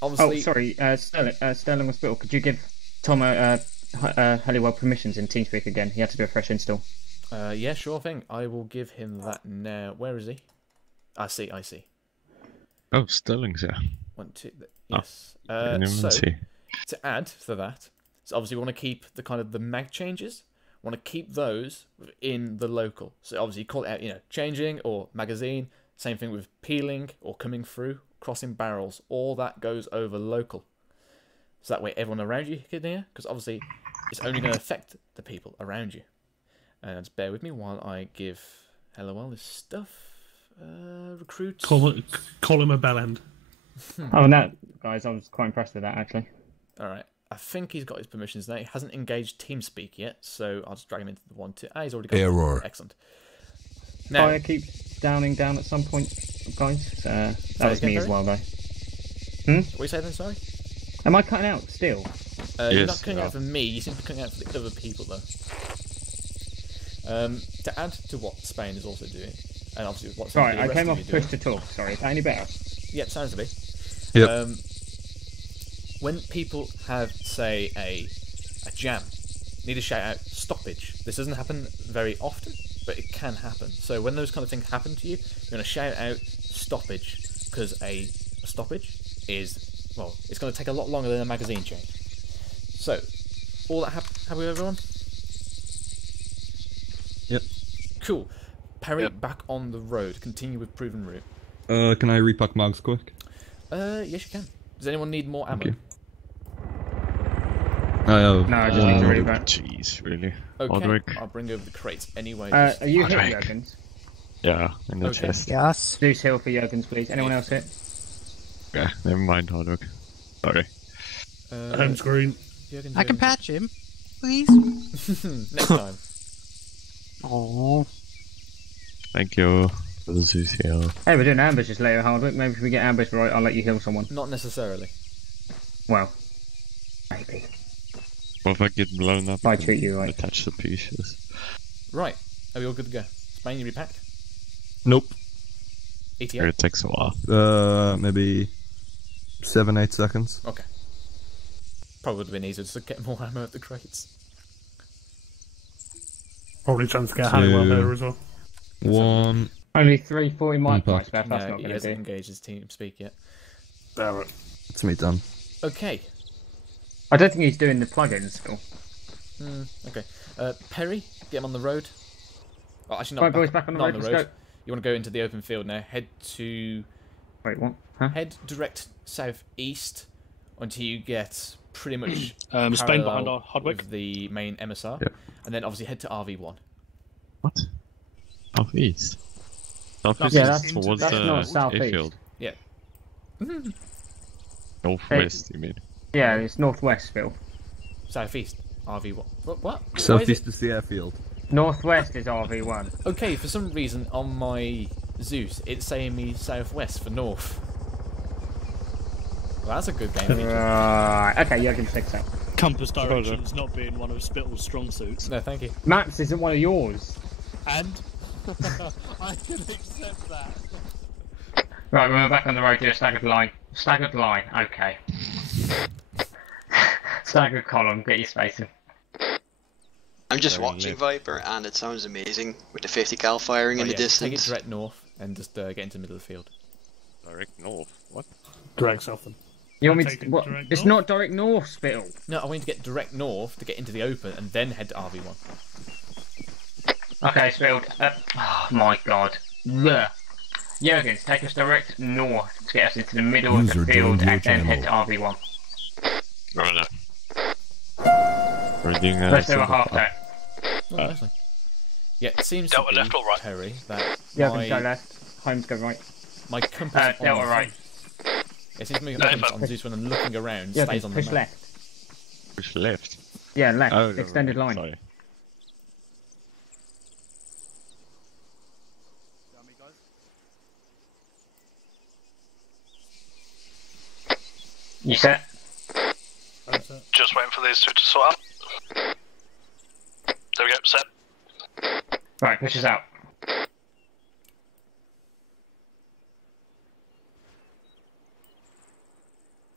Obviously... Oh, sorry, Sterling Hospital. Could you give Tom Halliwell permissions in TeamSpeak again? He had to do a fresh install. Yeah, sure thing. I will give him that now. Where is he? I see. Oh, Sterling's here. 1, 2. Yes. So, to add to that, so obviously we want to keep the kind of the mag changes. We want to keep those in the local. So obviously you call it out, changing or magazine. Same thing with peeling or coming through, crossing barrels. All that goes over local. So that way everyone around you can hear, because obviously it's only going to affect the people around you. And just bear with me while I give Halliwell this stuff. Recruits. Call him a bellend. Oh, no, guys, I was quite impressed with that, actually. Alright, I think he's got his permissions now. He hasn't engaged TeamSpeak yet, so I'll just drag him into the 1, 2. He's already got Error. Excellent. Now, Fire keeps downing down at some point, guys. That was me as well, though. What are you saying then, sorry? Am I cutting out still? You're not cutting out for me, you seem to be cutting out for the other people, though. To add to what Spain is also doing, and obviously what's right, the I rest came of off you push doing. to talk. Sorry, is that any better? Yep, sounds to be. Yep. When people have, say, a jam, need to shout out stoppage. This doesn't happen very often, but it can happen. So when those kind of things happen to you, you're going to shout out stoppage, because a stoppage is, well, it's going to take a lot longer than a magazine change. So, all that happy with everyone? Yep. Cool. Perry, back on the road. Continue with proven route. Can I repack mags quick? Yes, you can. Does anyone need more ammo? Okay. I have. No, I just need to repack. Jeez, really? Okay, Hardwick. I'll bring over the crates anyway. Are you hit, Hardwick. Jurgens? Yeah, in the chest. Yes. Zeus Hill for Jurgens, please. Anyone else hit? Yeah, never mind, Hardwick. Sorry. Home screen. I can patch him, please. Next time. Oh. Thank you for the Zeus heal. Hey, we're doing ambushes later, Hardwick. Maybe if we get ambushed right, I'll let you heal someone. Not necessarily. Well, maybe. What if I get blown up? I treat you right. Attach the pieces. Right. Are we all good to go? Spain, you repacked? Nope. ETA? It takes a while. Maybe 7-8 seconds. Okay. Probably would have been easier just to get more ammo at the crates. Probably trying to get Halliwell there as well. 1. Only 340 mic Unpacked. spare. That's No, not he going to hasn't do. engaged his TeamSpeak yet. Damn it. It's me done. Okay. I don't think he's doing the plugins still. Okay. Perry, get him on the road. Oh, actually, not Right, boys, back on the not road. Let's go. You want to go into the open field now. Head to... Wait, what? Huh? Head direct southeast until you get pretty much Spain behind our Hardwick. with the main MSR. Yep. And then obviously head to RV1. What? Southeast? Southeast Yeah, is that's towards not the southeast. airfield. Yeah. Northwest, you mean? Yeah, it's northwest, Phil. Southeast. RV1. What? Southeast is the airfield. Northwest is RV1. Okay, for some reason on my Zeus, it's saying me southwest for north. Well, that's a good game feature. Right. Okay, you can fix that. Compass directions not being one of Spittle's strong suits. No, thank you. Maps isn't one of yours. And I can accept that. Right, we're back on the road to a staggered line. Staggered line, okay. Staggered column, get your spacing. I'm just watching Viper and it sounds amazing with the 50 cal firing in the Take it distance. direct north and just get into the middle of the field. Direct north? What? Direct south then. You want me Take to... it What? direct It's north? not direct north, Spittle. No, I want you to get direct north to get into the open and then head to RV1. Okay, Spittle. Oh my god. Blech. Jurgens, take us direct north to get us into the middle of User the field joined your and then head to channel. RV1. No, no. We're doing Let's do a half tack. Oh, nicely. Yeah, it seems to Delta be, left or right? Perry, that Jurgens, go my, left. Holmes, go right. my compass on Delta right. It seems to be No, compass but- on Zeus when I'm looking around, Jurgens, stays on the push map. left. Push left. Yeah, left. Oh, Extended right. line. Sorry. You set? Just waiting for these two to sort out. There we go, set. Right, push us out.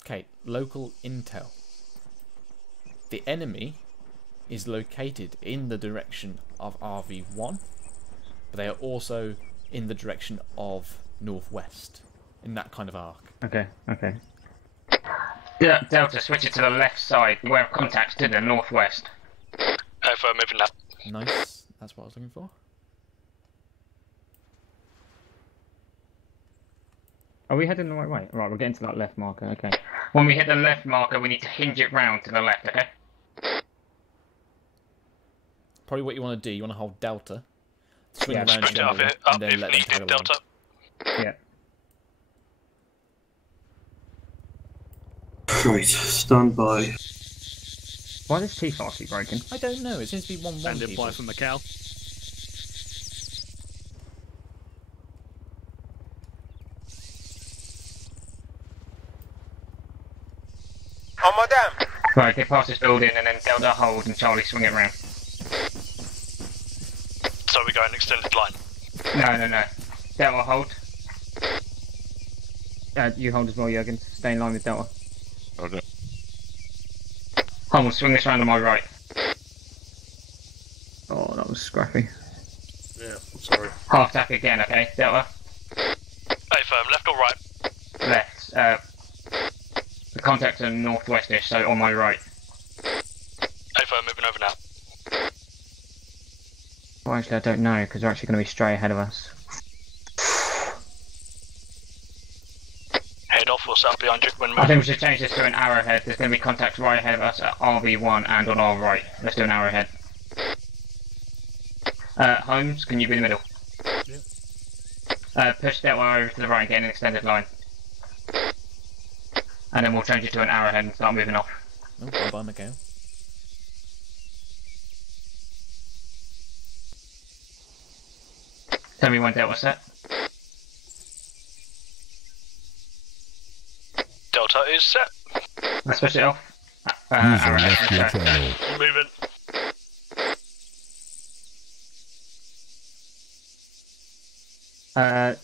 Okay, local intel. The enemy is located in the direction of RV1, but they are also in the direction of northwest, in that kind of arc. Okay, okay. Delta, switch it to the left side, where contacts to the northwest. Over, moving left. Nice, that's what I was looking for. Are we heading the right way? Right, we're getting to that left marker, okay. When we hit the left marker, we need to hinge it round to the left, okay? Probably what you want to do, you want to hold Delta, swing around Sprint it up, and then if let them needed, tag along. Delta. Yeah. Right, stand by. Why is T-Fast keep broken? I don't know, it seems to be 1-1 Standing people. by from Macau. On my damn. Right, get past this building and then Delta hold and Charlie swing it round. So we go an extended line. No. Delta hold. You hold as well, Jurgen. Stay in line with Delta. Okay. Hold on, swing this round on my right. Oh, that was scrappy. Yeah, I'm sorry. Half tack again, okay, Delta? Hey, firm, left or right? Left. The contacts are northwestish, so on my right. Hey, firm, moving over now. Well, actually, I don't know, because they're actually going to be straight ahead of us. Head off or south behind you when I moving. think we should change this to an arrowhead. There's going to be contacts right ahead of us at RV1 and on our right. Let's do an arrowhead. Holmes, can you be in the middle? Yeah. Push that one over to the right and get an extended line. And then we'll change it to an arrowhead and start moving off. Oh, bye-bye, Macau. Tell me when Delta set. Delta is set. Let's push it off. User left your channel. Moving.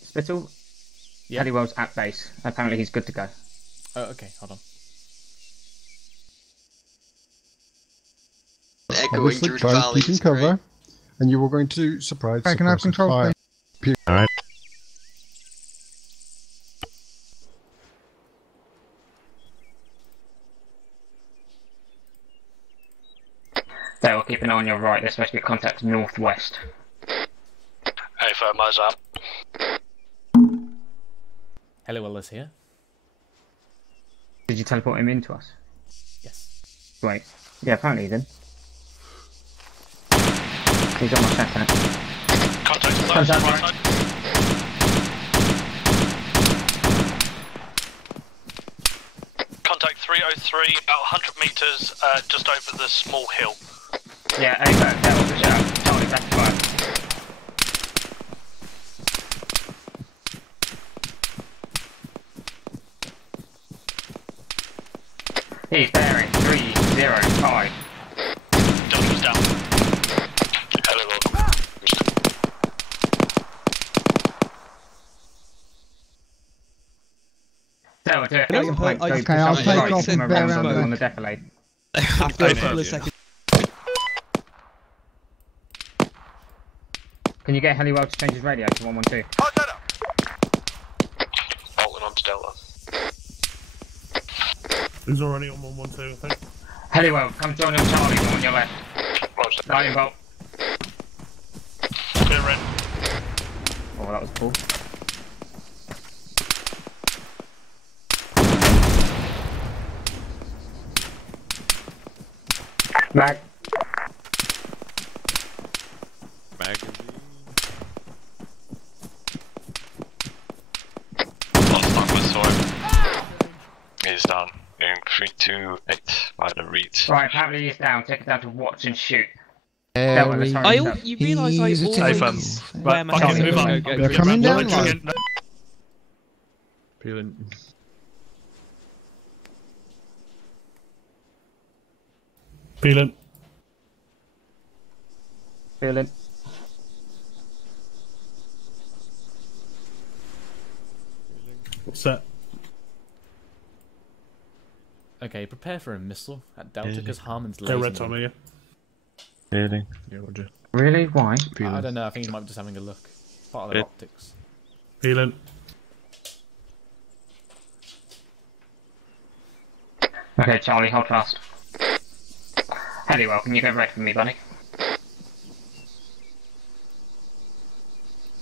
Spittle? Yeah. Halliwell's at base. Apparently he's good to go. Oh, okay, hold on. Echoing Obviously, through the try and valley. keep in cover, and you were going to surprise I can have suppressive control, fire. Alright. There, we'll keep an eye on your right. There's supposed to be contacts northwest. Hey, firm, eyes up. Hello, is here. Did you teleport him into us? Yes. Wait. Yeah, apparently he did. He's on my chat now. Contact close, Contact right right. side. Contact 303, about 100 metres, just over the small hill. Yeah, over. That was the shout. Charlie, back to fire. He's bearing 305. Delta's down. Hello. Delta, if you can Okay, go I'll to take right off from and bear around around on the back. defilade. After a couple of seconds. Can you get Halliwell to change his radio to 112? Bolting onto Delta. Who's already on 112, I think? Halliwell, come join on Charlie on your left. Lightning bolt. Clear red. Oh, that was cool. Mag. Magazine. Last time I saw him. He's down in 328 by the reed. Right, apparently he's down. Take it down to watch and shoot. You realise I always wear my Fucking helmet move when I on. go They're through coming the down, ramp. like. Peeling. Feeling. Feeling. Set. Okay, prepare for a missile at Delta because Harmon's Go lasing red them. Tommy, yeah. Feeling. Yeah, Roger. Really? Why? I don't know, I think he might be just having a look. Part of their optics. Feeling. Okay, Charlie, hold fast. Halliwell, can you go red for me, buddy?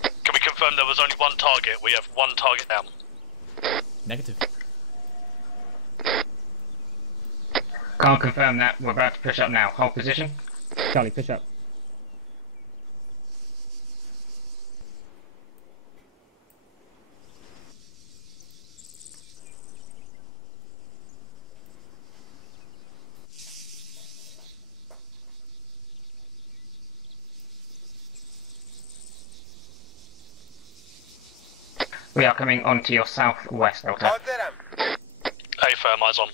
Can we confirm there was only one target? We have one target down. Negative. Can't confirm that. We're about to push up now. Hold position. Charlie, push up. We are coming onto your southwest, Delta. Hey, firm, eyes on.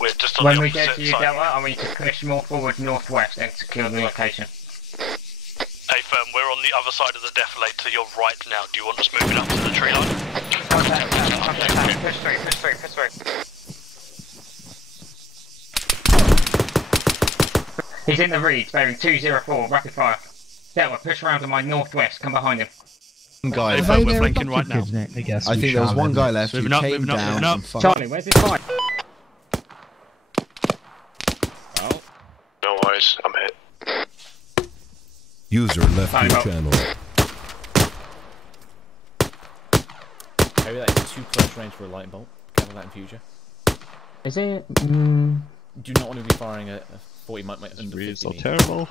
We're just on When the we opposite get to you, side. Delta, I want you to push more forward northwest and secure the location. Hey, firm, we're on the other side of the defilade to your right now. Do you want us moving up to the tree line? Push through, push through, push through. He's in the reeds, bearing 204, rapid fire. Delta, push around to my northwest, come behind him. One guy. We're flanking right now. I think there was one guy left who came down and fired. Charlie, where's his fight? Oh. No worries, I'm hit. User left your channel. Maybe that is too close range for a lightning bolt. Careful that in future. Is it? Do not want to be firing a 40 might under 50 so meters. terrible.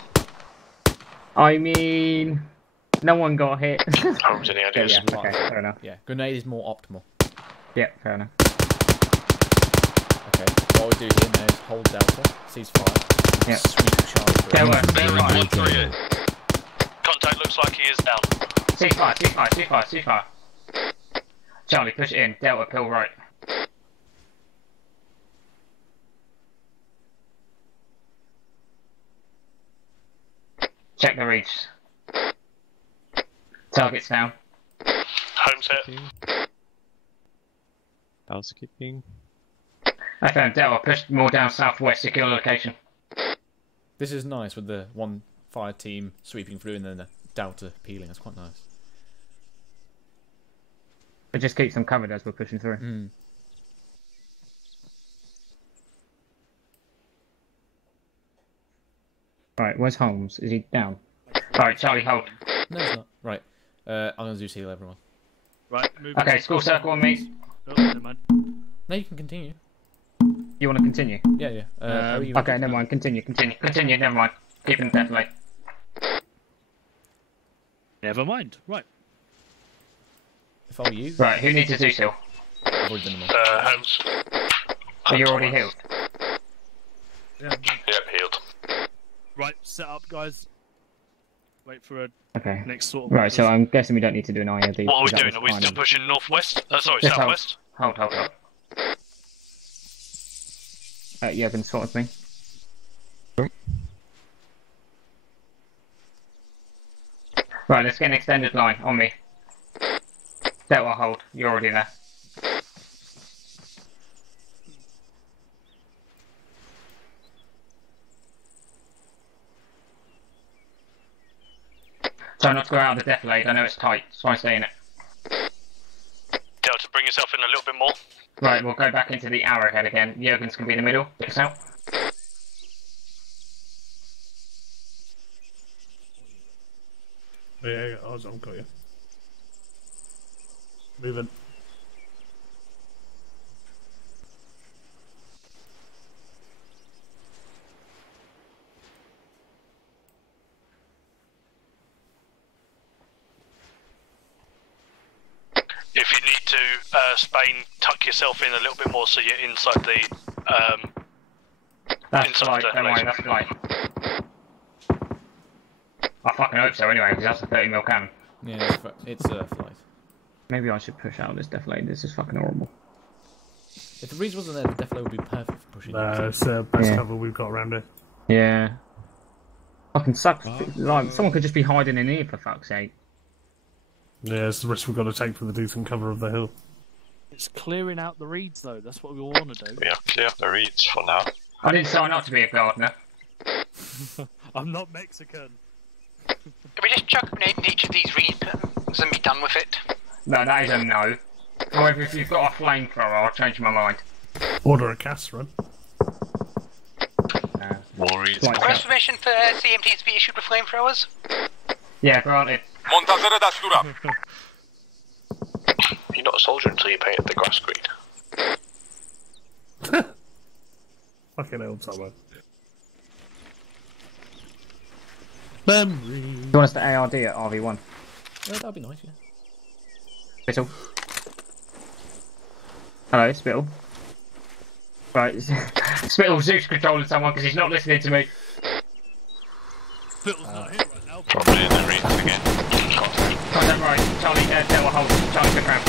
I mean, no one got hit. Holmes, any ideas? Yeah, okay, fair enough. Yeah, grenade is more optimal. Yeah, fair enough. Okay, what we do here now is hold Delta, seize fire, Yeah. sweep Charlie through. Delta, Contact looks like he is down. ceasefire, ceasefire, ceasefire, ceasefire. Charlie, push it in. Delta, pill right. Check the reach. Target's down. Holmes hit. Housekeeping. I found Delta. Push more down southwest. Secure location. This is nice with the one fire team sweeping through and then the Delta peeling. That's quite nice. It just keeps them covered as we're pushing through. Mm. Right, where's Holmes? Is he down? Alright, Charlie, hold. No, it's not. Right. I'm going to Zeus heal everyone. Right, move. Okay, school circle on me. Oh, never mind. No, you can continue. You want to continue? Yeah, yeah. Okay, never mind. Continue, never mind. Keep them definitely. Never mind. Right. If I were you... Right, who needs a Zeus heal? I've already done them all. Holmes. Are you already healed? Yeah. Yep, healed. Right, set up, guys. Wait for a Okay. next sort of. Right, so I'm guessing we don't need to do an IOD. What are we doing? Are we still pushing northwest? Sorry, Just southwest? Hold. You have been sort of me. Right, let's get an extended line on me. That will hold. You're already there. Try not to go out of the defilade. I know it's tight. That's why I stay in it. Delta, bring yourself in a little bit more. Right, we'll go back into the arrowhead again. Jurgen's can be in the middle. Pick us out. Yeah, I was on, got you. Moving. If you need to, Spain, tuck yourself in a little bit more so you're inside the. That's inside light, the don't worry, detonation. that's light. I fucking hope so anyway, because that's a 30mm cannon. Yeah, it's flight. Maybe I should push out this deflator. This is fucking horrible. If the breeze wasn't there, the deflator would be perfect for pushing. It's the best cover we've got around here. Yeah. Fucking sucks. Like, someone could just be hiding in here for fuck's sake. Yeah, it's the risk we've got to take for the decent cover of the hill. It's clearing out the reeds, though. That's what we all want to do. We are clear of the reeds for now. I didn't sign up to be a gardener. I'm not Mexican. Can we just chuck a grenade in each of these reeds and be done with it? No, that is a no. However, if you've got a flamethrower, I'll change my mind. Order a cast run. More reeds. Request permission for CMTs to be issued with flamethrowers? Yeah, granted. You're not a soldier until you painted the grass green. Fucking hell, Tomo. Do you want us to ARD at RV1? Yeah, that'd be nice, yeah. Spittle. Hello, Spittle. Right, Spittle Zeus controlling someone because he's not listening to me. Spittle's not here right now. Probably in the reeds again. Contact right, Charlie, Delta hold, Charlie sit round.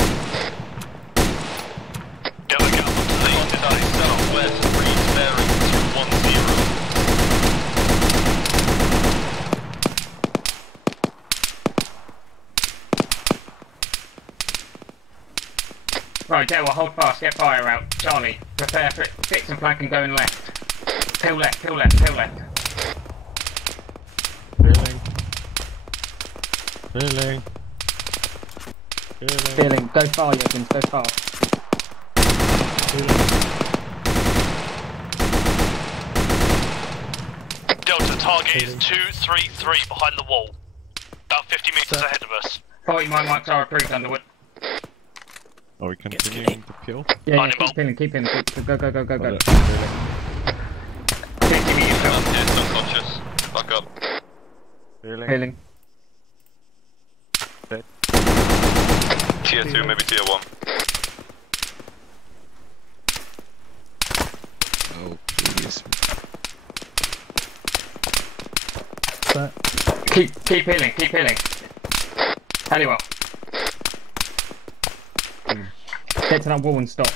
Delta Gap to the southwest, reeds bearing 210. Right, Delta, hold fast, get fire out. Charlie, prepare for fix and flank and going left. Peel left, peel left, peel left. Feeling, go far, Jurgens, go far. Delta, target is 233 behind the wall. About 50 metres ahead of us. 40 mine marks are approved, Underwood. Are we continuing to peel? Yeah, keep peeling, keep peeling. Go, go, go, go, go. 50 meters go. Yes, unconscious. Back up. Peeling. Tier 2, maybe tier 1. Oh, please. Keep peeling, keep peeling. Halliwell. Get to that wall and stop.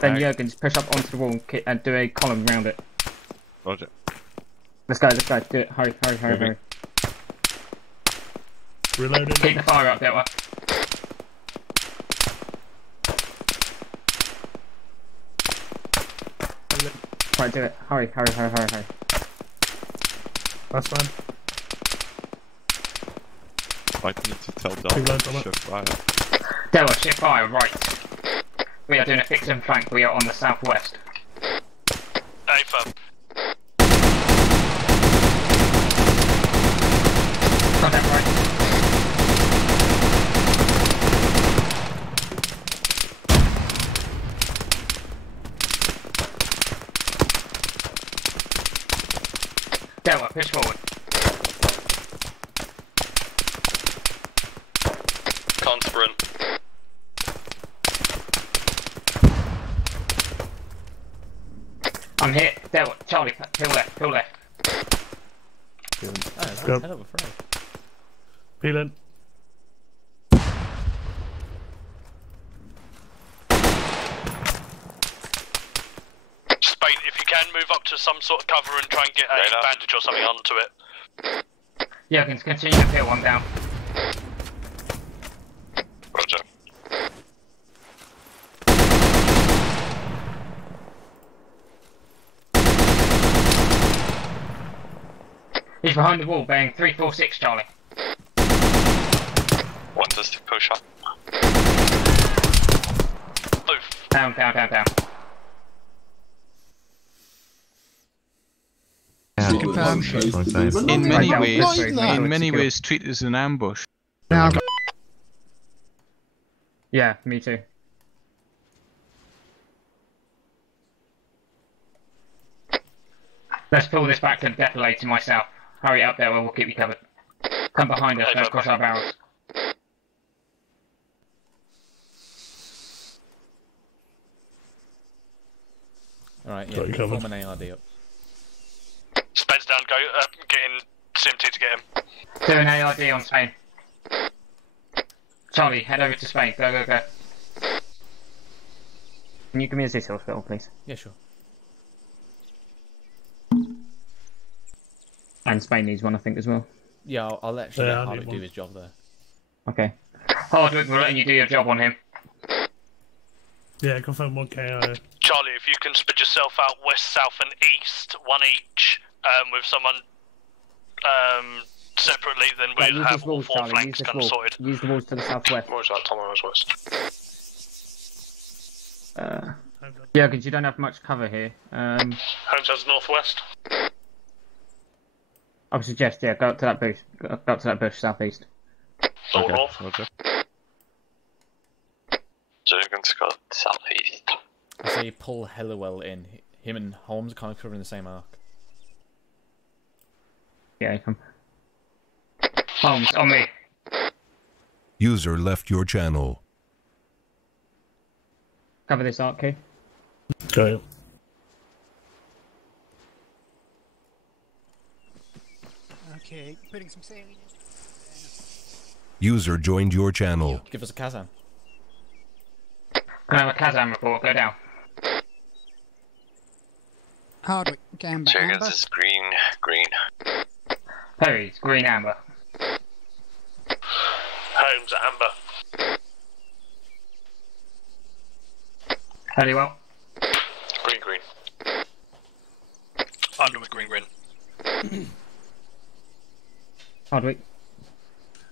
Then Jurgens, push up onto the wall and do a column round it. Roger. Let's go, do it. Hurry, hurry, hurry, hurry. Reloading. Keep the fire up, Delta. Right, do it. Hurry, hurry, hurry, hurry, hurry. That's fine. I need to tell Delta to shift fire. Delta, shift fire, right. We are doing a fix and flank. We are on the southwest. Hey, firm. Contact right. Delta, push forward. Can't sprint. I'm hit. Delta, Charlie, peel left, peel left. Oh, that's Go. a hell of a throw. Peeling. Spain, if you can, move up to some sort of cover and try and get a bandage or something onto it. Jurgens, continue to peel one down. Roger. He's behind the wall, bearing 346, Charlie. Want us to push up? Down, down, down, down. In many ways, treat it as an ambush. Yeah, me too. Let's pull this back to the defilade to myself. Hurry up there, we'll keep you covered. Come behind us, don't cross our barrels. Alright, yeah, form an ARD up. Spence down, go, get in CMT to get him. Do an ARD on Spain. Charlie, head over to Spain. Go, go, go. Can you give me a Zit hospital, please? Yeah, sure. And Spain needs one, I think, as well. Yeah, I'll actually let Hardwick do his job there. Okay. Hardwick, we're letting you do your job on him. Yeah, confirm 1 KO. Charlie, if you can spread yourself out west, south, and east, one each, with someone separately, then we'll have all 4 flanks kind of sorted. Use the walls to the southwest. What's that, Tom? West. Yeah, because you don't have much cover here. Holmes has northwest. I would suggest, yeah, go up to that bush. Go up to that bush, southeast. All north. Okay. Jurgen's got southeast. I say pull Hellawell in. Him and Holmes are kind of covering the same arc. Yeah, come. Holmes, on me. User left your channel. Cover this arc, Key. Go. Okay, putting some sailing. User joined your channel. Give us a Kazan. I have a Kazan report. Go down. Hardwick, Gamba, Jurgens Amber. is green. Perry's green amber. Holmes, amber. Hellywell. Green. Under with green. Hardwick.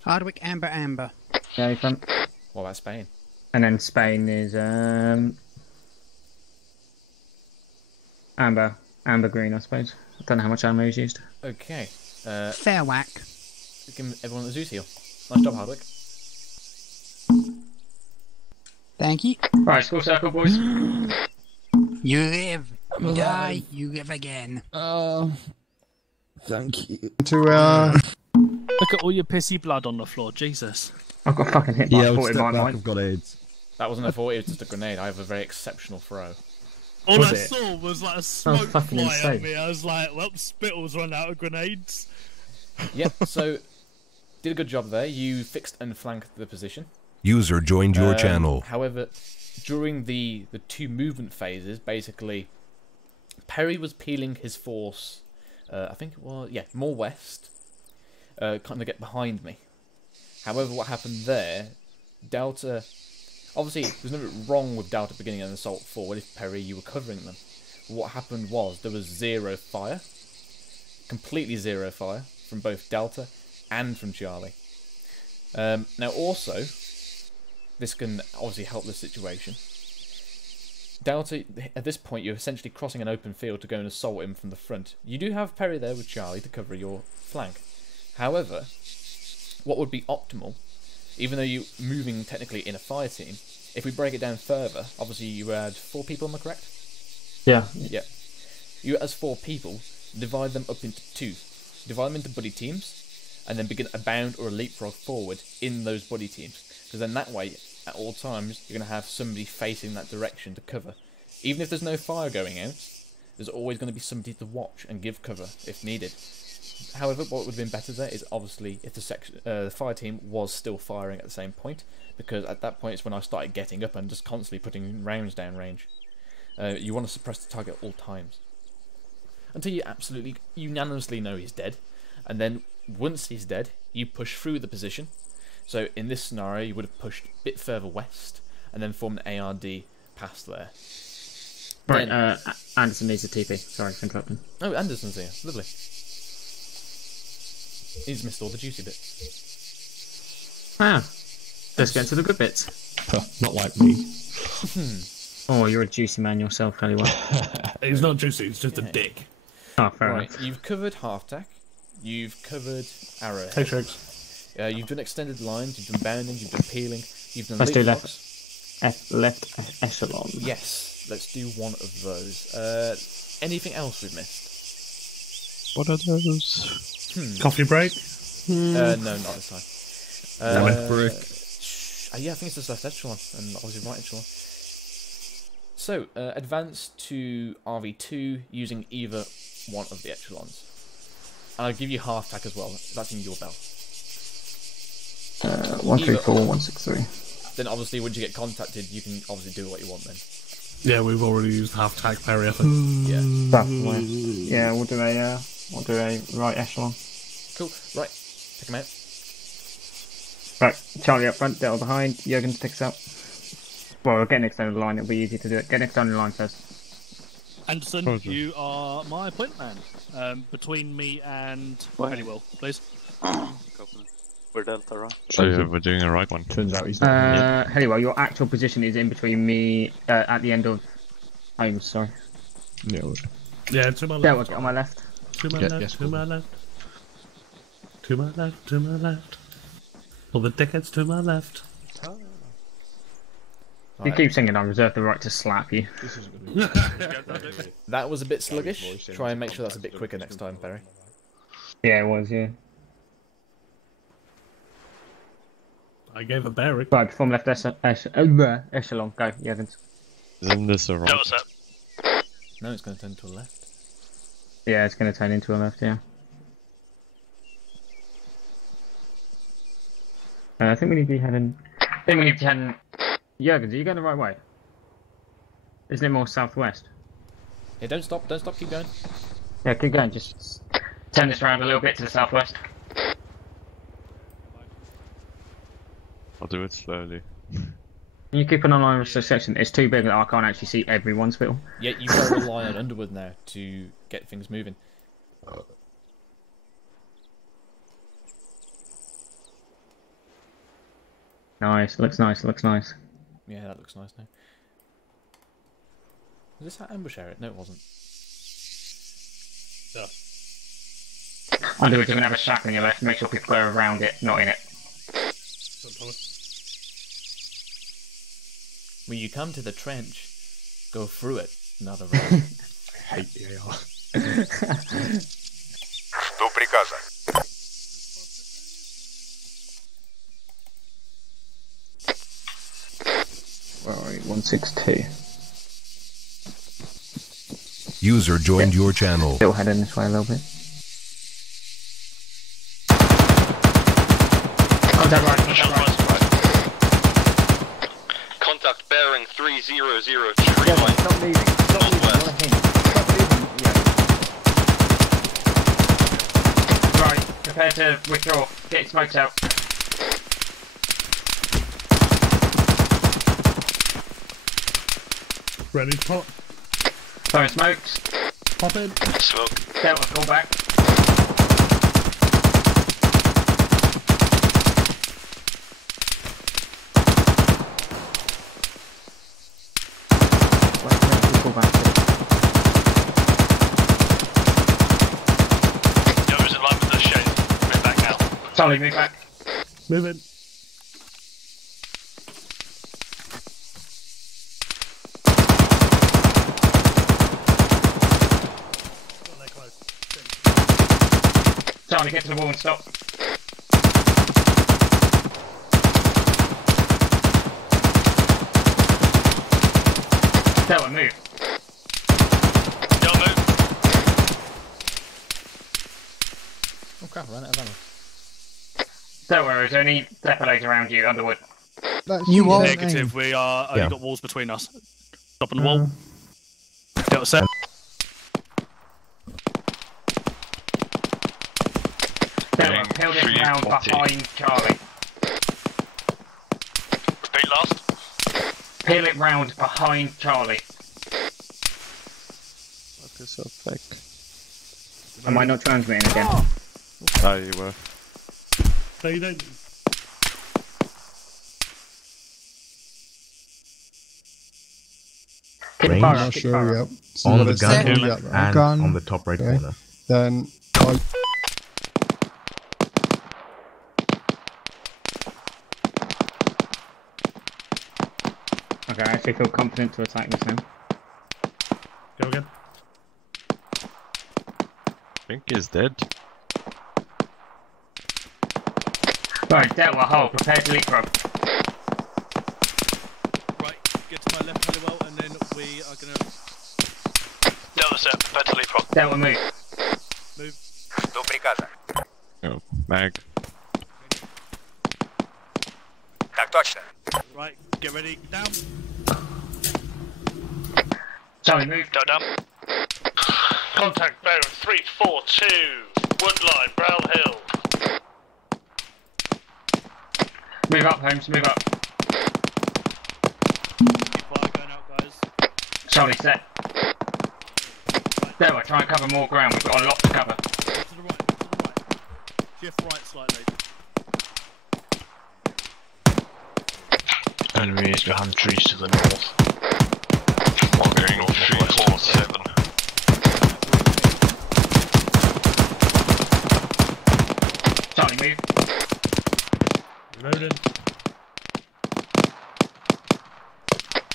Hardwick, Amber. Yeah, you front. What about Spain? And then Spain is amber green, I suppose. I don't know how much ammo is used. Okay. Fair whack. Give everyone a Zeus heal. Nice job, Hardwick. Thank you. Right, score circle, boys. You live, you die, you live again. Thank you. Look at all your pissy blood on the floor, Jesus. I've got fucking hit by Yeah, 40 step back, mine. I've got AIDS. That wasn't a 40, it was just a grenade. I have a very exceptional throw. All Was I it? saw was like a smoke fucking fly insane. at me. I was like, well, Spittle's run out of grenades. Yep, so did a good job there. You fixed and flanked the position. User joined your channel. However, during the 2 movement phases, basically, Perry was peeling his force, I think it was, yeah, more west, kind of get behind me. However, what happened there, Delta, obviously, there's nothing wrong with Delta beginning an assault forward if, Perry, you were covering them. What happened was there was 0 fire, completely 0 fire, from both Delta and from Charlie. Now also, this can obviously help the situation. Delta, at this point, you're essentially crossing an open field to go and assault him from the front. You do have Perry there with Charlie to cover your flank. However, what would be optimal, even though you're moving technically in a fire team, if we break it down further, obviously you had 4 people, am I correct? Yeah. Yeah. You, as 4 people, divide them up into 2. Divide them into buddy teams, and then begin a bound or a leapfrog forward in those buddy teams. Because then that way, at all times, you're going to have somebody facing that direction to cover. Even if there's no fire going out, there's always going to be somebody to watch and give cover if needed. However, what would have been better there is obviously if the fire team was still firing at the same point, because at that point it's when I started getting up and just constantly putting rounds down range. You want to suppress the target at all times. Until you absolutely unanimously know he's dead, and then once he's dead, you push through the position. So in this scenario, you would have pushed a bit further west, and then formed an ARD past there. Right, Anderson needs a TP. Sorry for interrupting. Oh, Anderson's here. Lovely. He's missed all the juicy bits. Ah, let's get to the good bits. Not like me. Oh, you're a juicy man yourself, Hellywell. He's not juicy, he's just a dick. Oh, fair Right, enough. you've covered half-tack, you've covered arrowhead. Hey, Tricks. You've done extended lines, you've done bounding, you've done peeling, you've done Let's do leapfrogs. left echelon. Yes, let's do one of those. Anything else we've missed? What are those? Coffee break? No, not this time. Left brick. Yeah, I think it's just left echelon, and obviously right echelon. So, advance to RV2 using either one of the echelons. And I'll give you half tack as well, that's in your belt. 134, 163. Then obviously, once you get contacted, you can obviously do what you want then. Yeah, we've already used half tack parry effort. Yeah. Yeah, we'll do a right echelon. Cool. Right. Take him out. Right, Charlie up front, Delta behind, Jurgen sticks up. Well, we'll get next down the line, it'll be easy to do it. Get next down the line first. Anderson, you are my point man. Between me and Honeywell, please. We're Delta, right? Oh yeah, we're doing a right one. Turns out he's not. Honeywell, your actual position is in between me, at the end of Holmes, sorry. Yeah, to my left. Delta, get on my left. To my left, to my left. To my left, to my left. All the dickheads to my left. You keep singing, I reserve the right to slap you. That was a bit sluggish. Try and make sure that's a bit quicker next time, Barry. Yeah, it was, yeah. I gave a bearing. Right, perform left echelon. Go, Jurgens. Isn't this a right? That was it. No, it's going to turn to a left. Yeah, it's going to turn into a left, yeah. I think we need to be heading... Jurgens, are you going the right way? Isn't it more southwest? Yeah, don't stop, keep going. Yeah, keep going, just turn this around a little bit to the southwest. I'll do it slowly. You keep an eye on the section. It's too big that I can't actually see everyone's fiddle. Yeah, you've got to rely on Underwood now to get things moving. Nice, looks nice, looks nice. Yeah, that looks nice now. Was this that ambush area? No, it wasn't. Underwood's going to have a shack on your left. Make sure people go around it, not in it. When you come to the trench, go through it. Another round. I hate the AR. Что приказа? Alright, 162. User joined your channel. Still heading this way a little bit. Contact right, contact right. Contact bearing 3003. Yeah, stop moving. Stop moving. Not a hint. Stop moving. Yeah. Right, prepare to withdraw. Get your smokes out. Ready to pop. Throwing smokes. Pop in. Smoke. Delta, call back. Yo's in line with the shade. Move back now. Charlie, move back. Move in. Charlie, get to the wall and stop. Delta, move. Don't move. Oh crap, I ran out of ammo. Don't worry, there's only depots around you, Underwood. You are negative. We are only got walls between us. Stop on the wall. Delta set. Delta, peel this round behind Charlie. Repeat last. Peel it round behind Charlie. What is up, back? Am I not transmitting again? Ah, you were. No, you don't. Range, not sure, yeah. So on the gun and on the top right corner. Then I... Okay, I actually feel confident to attack this now. Go again. Pink is dead. Right, Delta, hold, prepare to leapfrog. Right, get to my left really well, and then we are gonna. Delta set. Prepare to leapfrog. Delta, move. Move. Что приказа? Oh, mag. Right, get ready, down. Charlie, move. Go down. Contact bearing 342. Woodline, Brown Hill. Move up, Holmes, move up. Fire going out, guys. Charlie, set. There, we'll try and cover more ground. We've got a lot to cover. To the right, to the right. Shift right slightly. Enemies behind trees to the north. One going north, 347. Charlie, move. Reloading.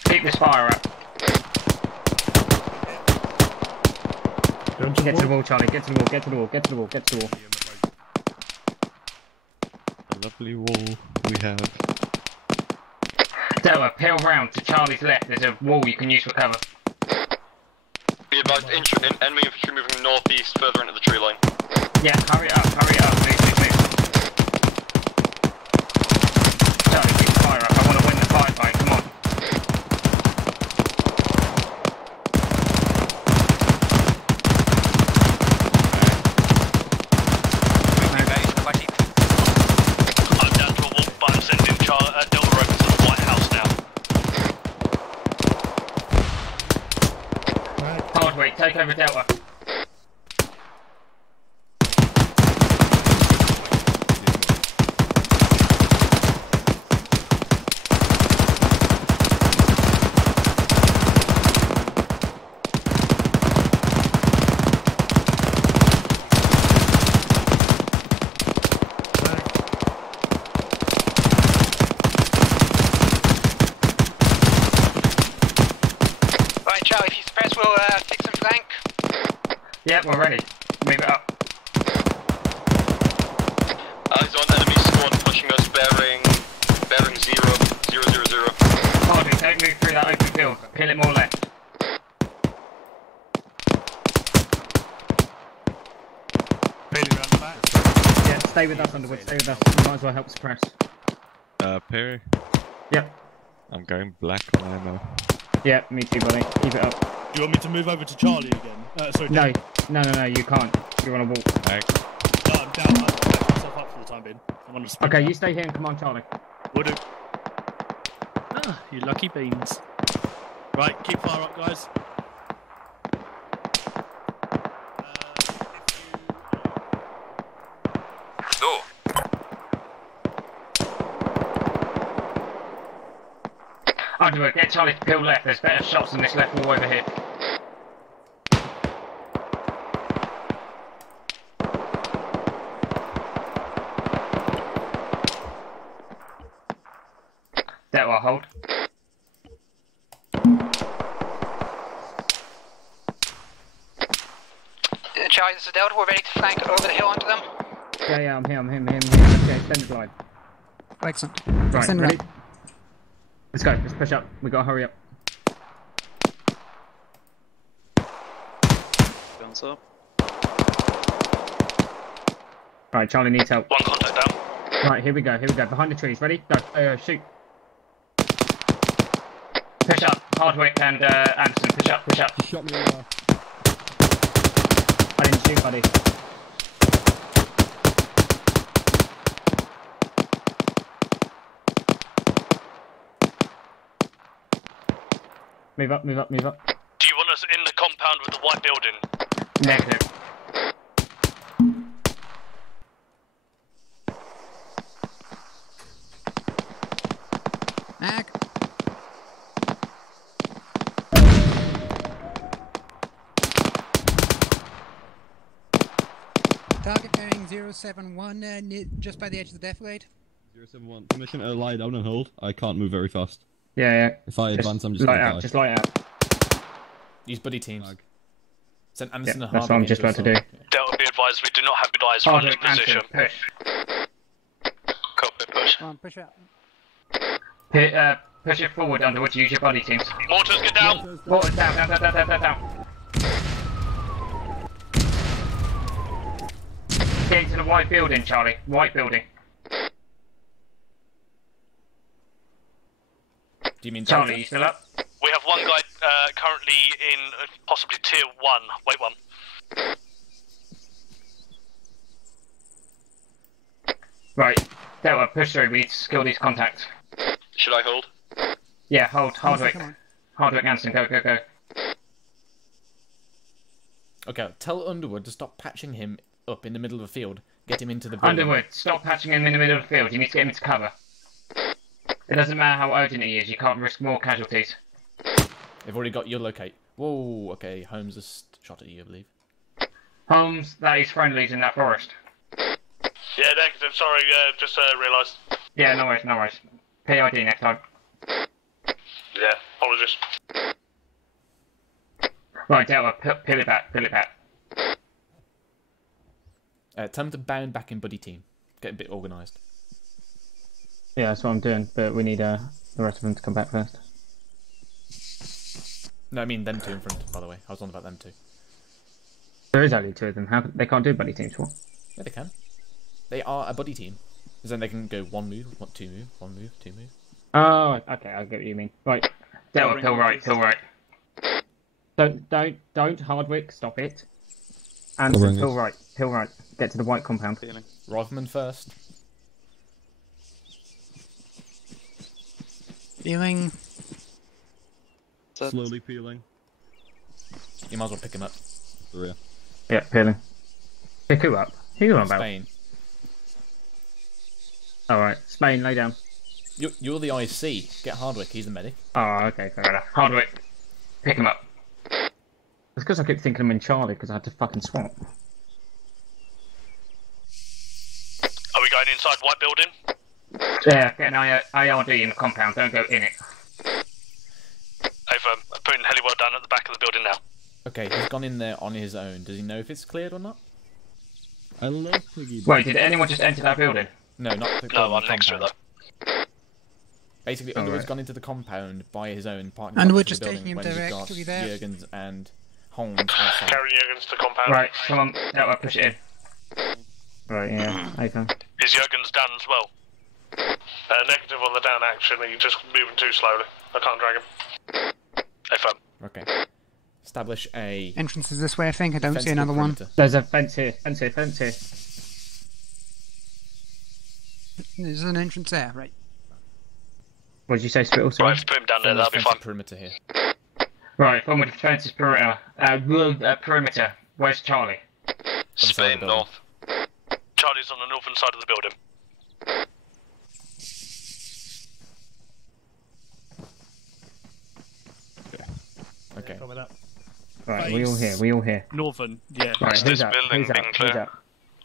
Keep this fire up. Get to the wall, Charlie. Get to the wall, get to the wall, get to the wall, get to the wall. A lovely wall we have. Delta, peel round to Charlie's left. There's a wall you can use for cover. Be advised, enemy infantry moving northeast further into the tree line. Yeah, hurry up, move, move, move. Charlie, keep the fire up. I want to win the firefight, come on. I'm down to a wall, but I'm sending Delta over to the White House now. Hardwick, take over Delta. Right, Charlie, if you suppress, we'll fix some flank. Yeah, we're ready. Move it up. Eyes on enemy squad pushing us bearing 0, 0, 0, 0. Hardwick, don't move through that open field. Peel it more left. Bailey round the back. Yeah, stay with us, Underwood, stay with us. You might as well help suppress. Perry? Yep. I'm going black on ammo. Yeah, me too, buddy. Keep it up. Do you want me to move over to Charlie again? Sorry, No, no, you can't. You're on a wall. Back. No, I'm down. I'll back myself up for the time being. I'm on a sprint. Okay, you stay here and come on, Charlie. Will do. Ah, you lucky beans. Right, keep fire up, guys. No. Underwood, get Charlie to peel left. There's better shots than this left wall over here. That will hold. Charlie, this is Delta. We're ready to flank over the hill onto them. Yeah, I'm here. Okay, extended line. Excellent. Right, Extend ready? line. Let's go, let's push up. We gotta hurry up. Guns up. Right, Charlie needs help. One contact down. Right, here we go. Behind the trees, ready? Go, shoot. Push up, Hardwick and Anderson, push up. You shot me over. I didn't shoot, buddy. Move up. Do you want us in the compound with the white building? Negative. Mac. Target bearing 071, just by the edge of the defilade. 071. Permission to lie down and hold. I can't move very fast. Yeah. If I advance, I'm just light gonna out. die. Just light out. Use buddy teams. Send Anderson and That's Hardwick what I'm just about to do. Delta, be advised, we do not have guys from this Hardwick, position. Anderson, Copy, push. Come on, push out. Push it forward, Underwood. Use your buddy teams. Mortars, get down! Mortars down. Get into the white building, Charlie. White building. Do you mean Charlie, you still up? We have one guy currently in possibly tier 1. Wait, 1. Right, Delta, push through. We need to skill these contacts. Should I hold? Yeah, hold. Hardwick. Hardwick, Anson, go, go, go. Okay, tell Underwood to stop patching him up in the middle of a field. Get him into the building. Underwood, stop patching him in the middle of the field. You need to get him into cover. It doesn't matter how urgent he is, you can't risk more casualties. They've already got your locate. Whoa, okay, Holmes has shot at you, I believe. Holmes, that is friendlies in that forest. Yeah, negative, sorry, just realised. Yeah, no worries, no worries. PID next time. Yeah, apologies. Right, Delta, peel it back, peel it back. Tell them to bound back in buddy team. Get a bit organised. Yeah, that's what I'm doing, but we need the rest of them to come back first. No, I mean them two in front, by the way. I was on about them two. There is only 2 of them. How they can't do buddy teams? What? Yeah, they can. They are a buddy team. Because then they can go 1 move, 2 move, 1 move, 2 move. Oh, okay, I get what you mean. Right, Delta, pill right, pill right. Don't Hardwick, stop it. And pill right, pill right. Get to the white compound. Rifleman first. Peeling. Slowly peeling. You might as well pick him up. Rear. Yeah, peeling. Pick who up? Who you on about? Spain. Alright, Spain, lay down. You're the IC. Get Hardwick, he's the medic. Oh, okay, fair enough. Hardwick, pick him up. It's because I keep thinking I'm in Charlie because I had to fucking swap. Are we going inside white building? Yeah, get an ARD in the compound, don't go in it. Over, putting Heliwell down at the back of the building now. Okay, he's gone in there on his own. Does he know if it's cleared or not? I love Piggy. Wait, did anyone just enter that building? No, not the No, I'm next to it though. Basically, Underwood's gone into the compound by his own partner. And we're just taking him directly there. Jurgens and Holmes outside. Carrying Jurgens to compound. Right, come on, Delta, push it in. Right, yeah, okay. Is Jurgens down as well? Negative on the down action, he's just moving too slowly. I can't drag him. Affirm. Okay. Establish a... Entrance is this way, I think. I don't see another one. There's a fence here, fence here, fence here. There's an entrance there, right. What did you say, Spittle? Right, put him down there, that'll be fine. Perimeter here. Right, form with defences perimeter. Perimeter. Where's Charlie? Spain north. Charlie's on the northern side of the building. Okay. Right, we all here, we all here. Northern, yeah. Right, who's up? building Who's up? being Who's clear?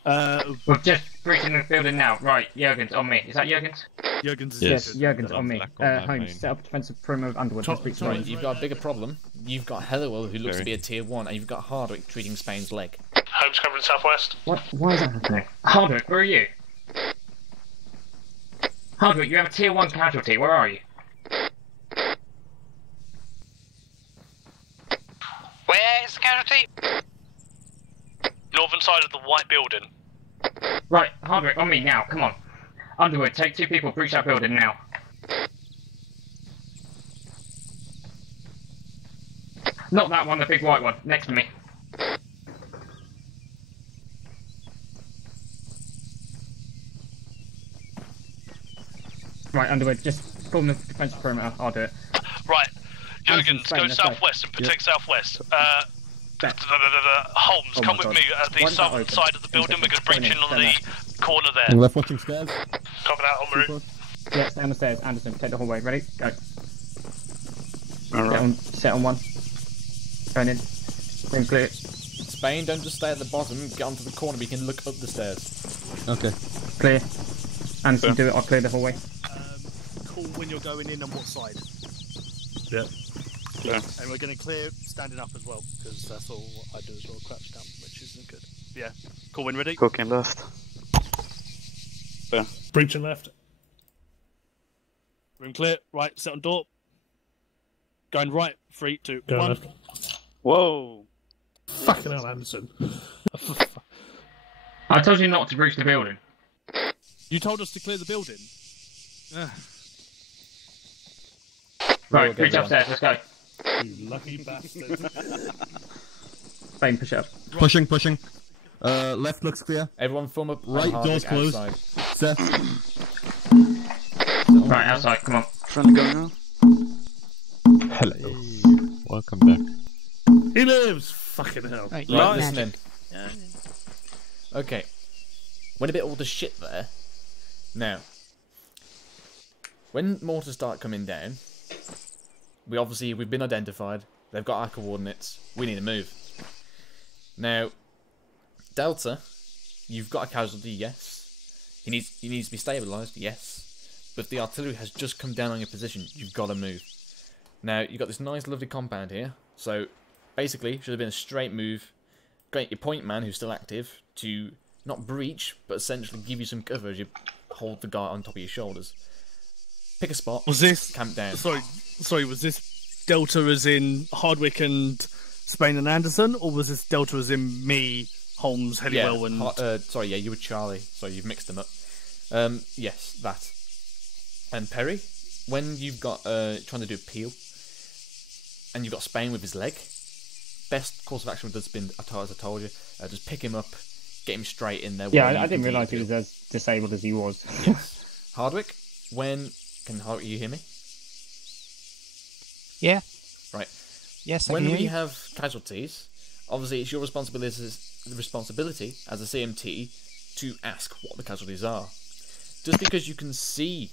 up? We're just breaching the building now. Right, Jurgens on me. Is that Jurgens? Jurgens is Yes, Jurgens on me. Holmes, set up defensive perimeter of Underwood. Sorry, you've got a bigger problem. You've got Hellowell, who looks to be a tier 1, and you've got Hardwick treating Spain's leg. Holmes covering southwest. What? Why is that happening? Hardwick, where are you? Hardwick, you have a tier 1 casualty. Where are you? Where is the casualty? Northern side of the white building. Right, Hardwick, on me now. Come on. Underwood, take 2 people, breach that building now. Not that one, the big white one. Next to me. Right, Underwood, just form the defensive perimeter. I'll do it. Right. Jurgens, go southwest and protect southwest. Holmes, come with me at the southern side of the building. We're going to breach in on the corner there. Left watching stairs. Copy that, on route. Yeah, stay on the stairs. Anderson, take the hallway. Ready? Go. Alright. Set on 1. Going in. Room clear. Spain, don't just stay at the bottom. Get onto the corner, we can look up the stairs. Okay. Clear. Anderson, do it. I'll clear the hallway. Call when you're going in on what side. Yeah. Yeah. And we're going to clear standing up as well, because that's all I do as well, crouch down, which isn't good. Yeah. Cool, when ready? Cooking left. Yeah. Breaching left. Room clear, right, set on door. Going right, 3, 2, Go 1. left. Whoa! Fucking hell, Anderson. I told you not to breach the building. You told us to clear the building. Right, reach upstairs, let's go. You lucky bastard. Spain, push it up. Pushing. Left looks clear. Everyone form up. Right, doors closed. Outside. Set. Right, outside, come on. Front go now. Hello. Welcome back. He lives! Fucking hell. Right, listening. Okay. Went a bit all the shit there. Now, when mortars start coming down, we've been identified. They've got our coordinates. We need to move. Now, Delta, you've got a casualty, yes. He needs to be stabilised, yes. But if the artillery has just come down on your position, you've got to move. Now, you've got this nice, lovely compound here. So, basically, should have been a straight move. Get your point man, who's still active, to not breach, but essentially give you some cover as you hold the guy on top of your shoulders. Pick a spot. Was this camp down? Sorry. Was this Delta as in Hardwick and Spain and Anderson, or was this Delta as in me, Holmes, Hellywell, and? Sorry, yeah, you were Charlie. Sorry, you've mixed them up. Yes, that. And Perry, when you've got trying to do a peel, and you've got Spain with his leg, best course of action would have been, as I told you, just pick him up, get him straight in there. Yeah, I didn't realise he was as disabled as he was. Yes. Hardwick, Hardwick, you hear me? Yeah. Right. Yes, when we have casualties, obviously it's your responsibility as a CMT to ask what the casualties are. Just because you can see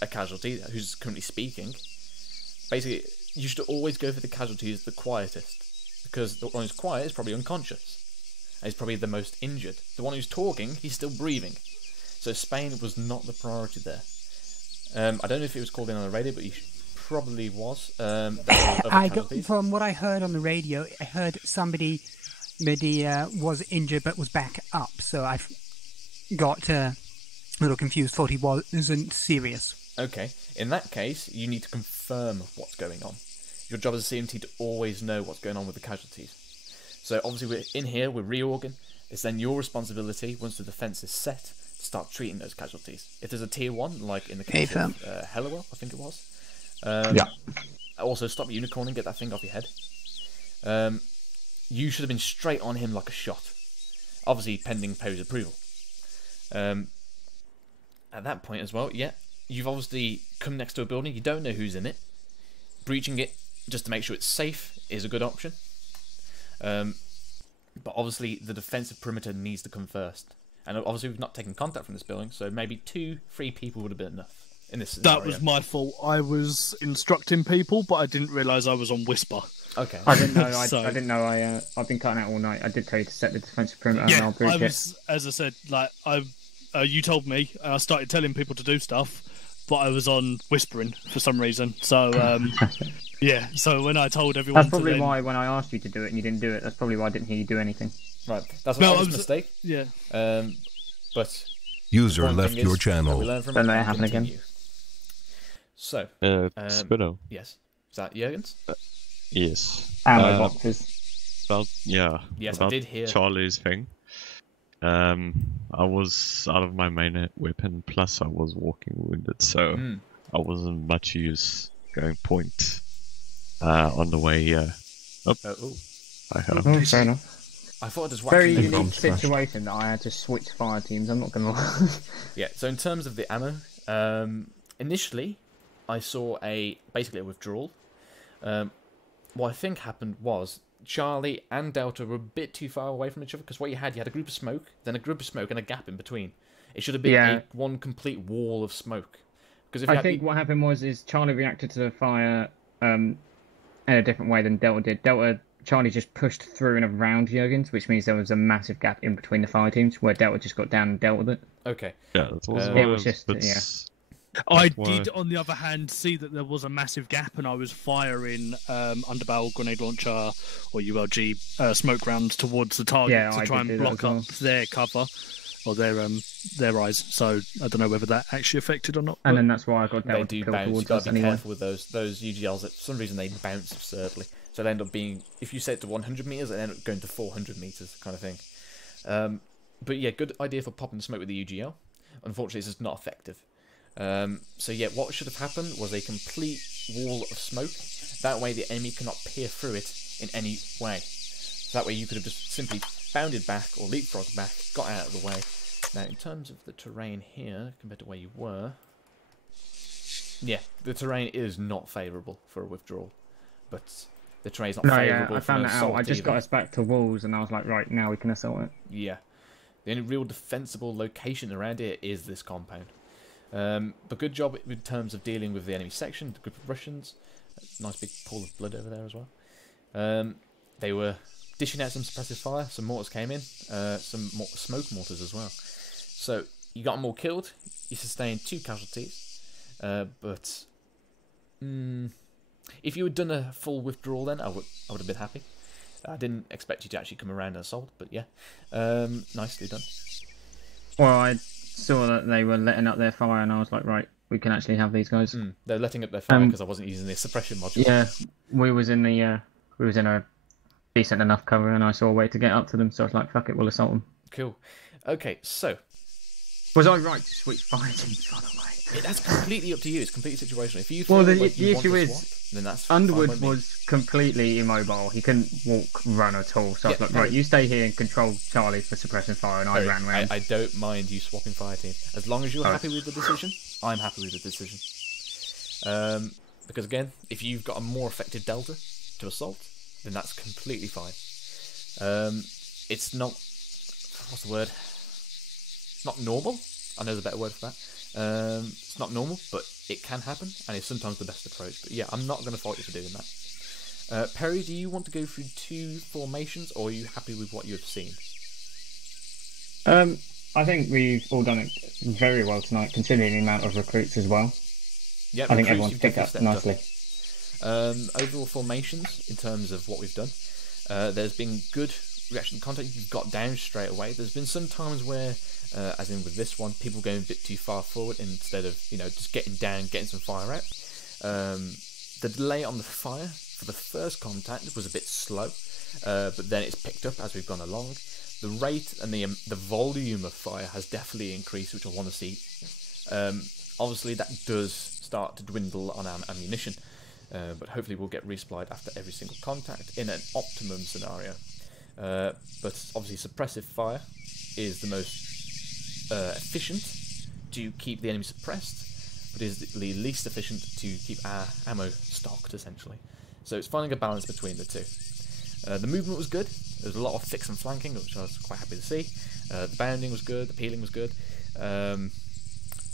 a casualty who's currently speaking, basically you should always go for the casualty who's the quietest, because the one who's quiet is probably unconscious and he's probably the most injured. The one who's talking, he's still breathing. So Spain was not the priority there. I don't know if it was called in on the radio, but he probably was. From what I heard on the radio, I heard somebody was injured but was back up. So I got a little confused, thought he wasn't serious. Okay, in that case, you need to confirm what's going on. Your job as a CMT to always know what's going on with the casualties. So obviously we're in here, we're reorgan. It's then your responsibility, once the defence is set, to start treating those casualties. If there's a tier 1, like in the case of Hellywell, I think it was. Also, stop unicorning, get that thing off your head. You should have been straight on him like a shot. Obviously, pending Poe's approval. At that point as well, yeah, you've obviously come next to a building, you don't know who's in it. Breaching it, just to make sure it's safe, is a good option. But obviously, the defensive perimeter needs to come first. And obviously, we've not taken contact from this building, so maybe 2-3 people would have been enough in this scenario. That was my fault. I was instructing people, but I didn't realise I was on Whisper. Okay. I didn't know. I didn't know. I've been cutting out all night. I did tell you to set the defensive perimeter. Yeah, and I'll breach as I said, like you told me, and I started telling people to do stuff, but I was on whispering for some reason. So yeah. So when I told everyone, that's probably why when I asked you to do it and you didn't do it. That's probably why I didn't hear you do anything. Right. That's what was a mistake. Yeah. But user left your channel. Don't let it happen again. So, Spino. Yes. Is that Jurgens? Yes. Ammo boxes. About, yes, about I did hear Charlie's thing. I was out of my main weapon, plus I was walking wounded, so I wasn't much use going point on the way here. I heard. Fair enough. I thought it was very unique situation that I had to switch fire teams. I'm not gonna lie. Yeah. So in terms of the ammo, initially I saw basically a withdrawal. What I think happened was Charlie and Delta were a bit too far away from each other, because what you had a group of smoke, then a group of smoke, and a gap in between. It should have been one complete wall of smoke. Because I think what happened was Charlie reacted to the fire in a different way than Delta did. Charlie just pushed through and around Jurgens, which means there was a massive gap in between the fire teams where Delta just got down and dealt with it. Okay. Yeah, that's it was just I did, on the other hand, see that there was a massive gap, and I was firing underbarrel grenade launcher or ULG smoke rounds towards the target to try and block up their cover or their eyes. So I don't know whether that actually affected or not. And then that's why I got they do bounce. You've got to be careful with those UGLs. For some reason, they bounce absurdly. So they end up being, if you set it to 100 meters, they end up going to 400 meters, kind of thing. But yeah, good idea for popping smoke with the UGL. Unfortunately, it's just not effective. So yeah, what should have happened was a complete wall of smoke. That way the enemy cannot peer through it in any way. So that way you could have just simply bounded back or leapfrogged back, got out of the way. Now, in terms of the terrain here, compared to where you were, yeah, the terrain is not favourable for a withdrawal. But the terrain is not favourable I for an found that assault out. I just got us back to walls, and I was like, right, now we can assault it. Yeah. The only real defensible location around here is this compound. But good job in terms of dealing with the enemy section, the group of Russians. Nice big pool of blood over there as well. They were dishing out some suppressive fire, some mortars came in, some smoke mortars as well. So you got them all killed, you sustained 2 casualties, but if you had done a full withdrawal then, I would have been happy. I didn't expect you to actually come around and assault, but yeah, nicely done. Well, I saw that they were letting up their fire, and I was like, right, we can actually have these guys. They're letting up their fire because I wasn't using the suppression module. Yeah, we was in a decent enough cover, and I saw a way to get up to them, so I was like, fuck it, we'll assault them. Cool. Okay, so was I right to switch fire teams, by the way? That's completely up to you. It's completely situational. If you feel the like you issue want to is, swap, then that's Underwood was completely immobile. He couldn't walk, run at all. So I was like, right, you stay here and control Charlie for suppressing fire, and I ran around. I don't mind you swapping fire team. As long as you're happy with the decision, I'm happy with the decision. Because again, if you've got a more effective delta to assault, then that's completely fine. It's not... what's the word? It's not normal. I know there's a better word for that. It's not normal, but it can happen, and it's sometimes the best approach. But yeah, I'm not going to fault you for doing that. Perry, do you want to go through 2 formations, or are you happy with what you've seen? I think we've all done it very well tonight, considering the amount of recruits as well. Yeah, I think everyone's picked up nicely. Overall formations, in terms of what we've done, there's been good reaction to contact. You've got down straight away. There's been some times where, as in with this one, people going a bit too far forward instead of, you know, just getting down, getting some fire out. The delay on the fire for the first contact was a bit slow, but then it's picked up as we've gone along. The rate and the volume of fire has definitely increased, which I want to see. Obviously, that does start to dwindle on our ammunition, but hopefully we'll get resupplied after every single contact in an optimum scenario. But obviously, suppressive fire is the most efficient to keep the enemy suppressed, but is the least efficient to keep our ammo stocked, essentially. So it's finding a balance between the two. The movement was good. There was a lot of fix and flanking, which I was quite happy to see. The bounding was good. The peeling was good.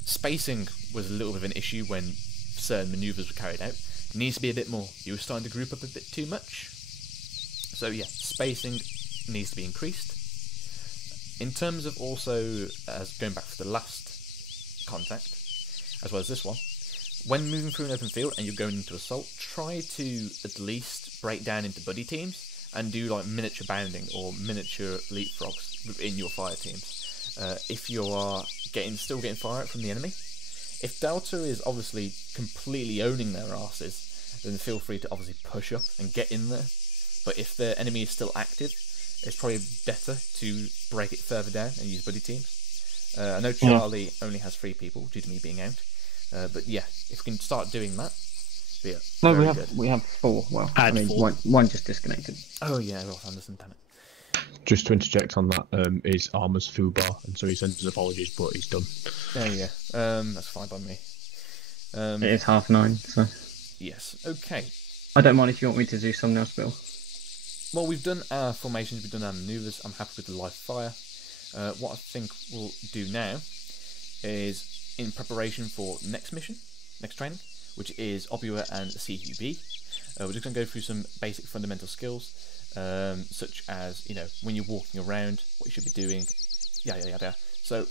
Spacing was a little bit of an issue when certain manoeuvres were carried out. It needs to be a bit more. You were starting to group up a bit too much. So yeah, spacing needs to be increased. In terms of also, going back to the last contact, as well as this one, when moving through an open field and you're going into assault, try to at least break down into buddy teams and do like miniature bounding or miniature leapfrogs within your fire teams. If you are still getting fire out from the enemy, if Delta is obviously completely owning their asses, then feel free to obviously push up and get in there. But if the enemy is still active, it's probably better to break it further down and use buddy teams. I know Charlie only has 3 people due to me being out, but yeah, if we can start doing that, yeah. No, we have 4. Well, I mean, 4. One just disconnected. Oh yeah, Ross Anderson, damn it. Just to interject on that, is ArmA's foo bar, and so he sends his apologies, but he's done. There you go. That's fine by me. It is 9:30, so. Yes. Okay. I don't mind if you want me to do something else, Bill. Well, we've done our formations, we've done our manoeuvres. I'm happy with the live fire. What I think we'll do now is, in preparation for next mission, next training, which is Obua and CQB, we're just going to go through some basic fundamental skills, such as, you know, when you're walking around, what you should be doing, yada yada. So,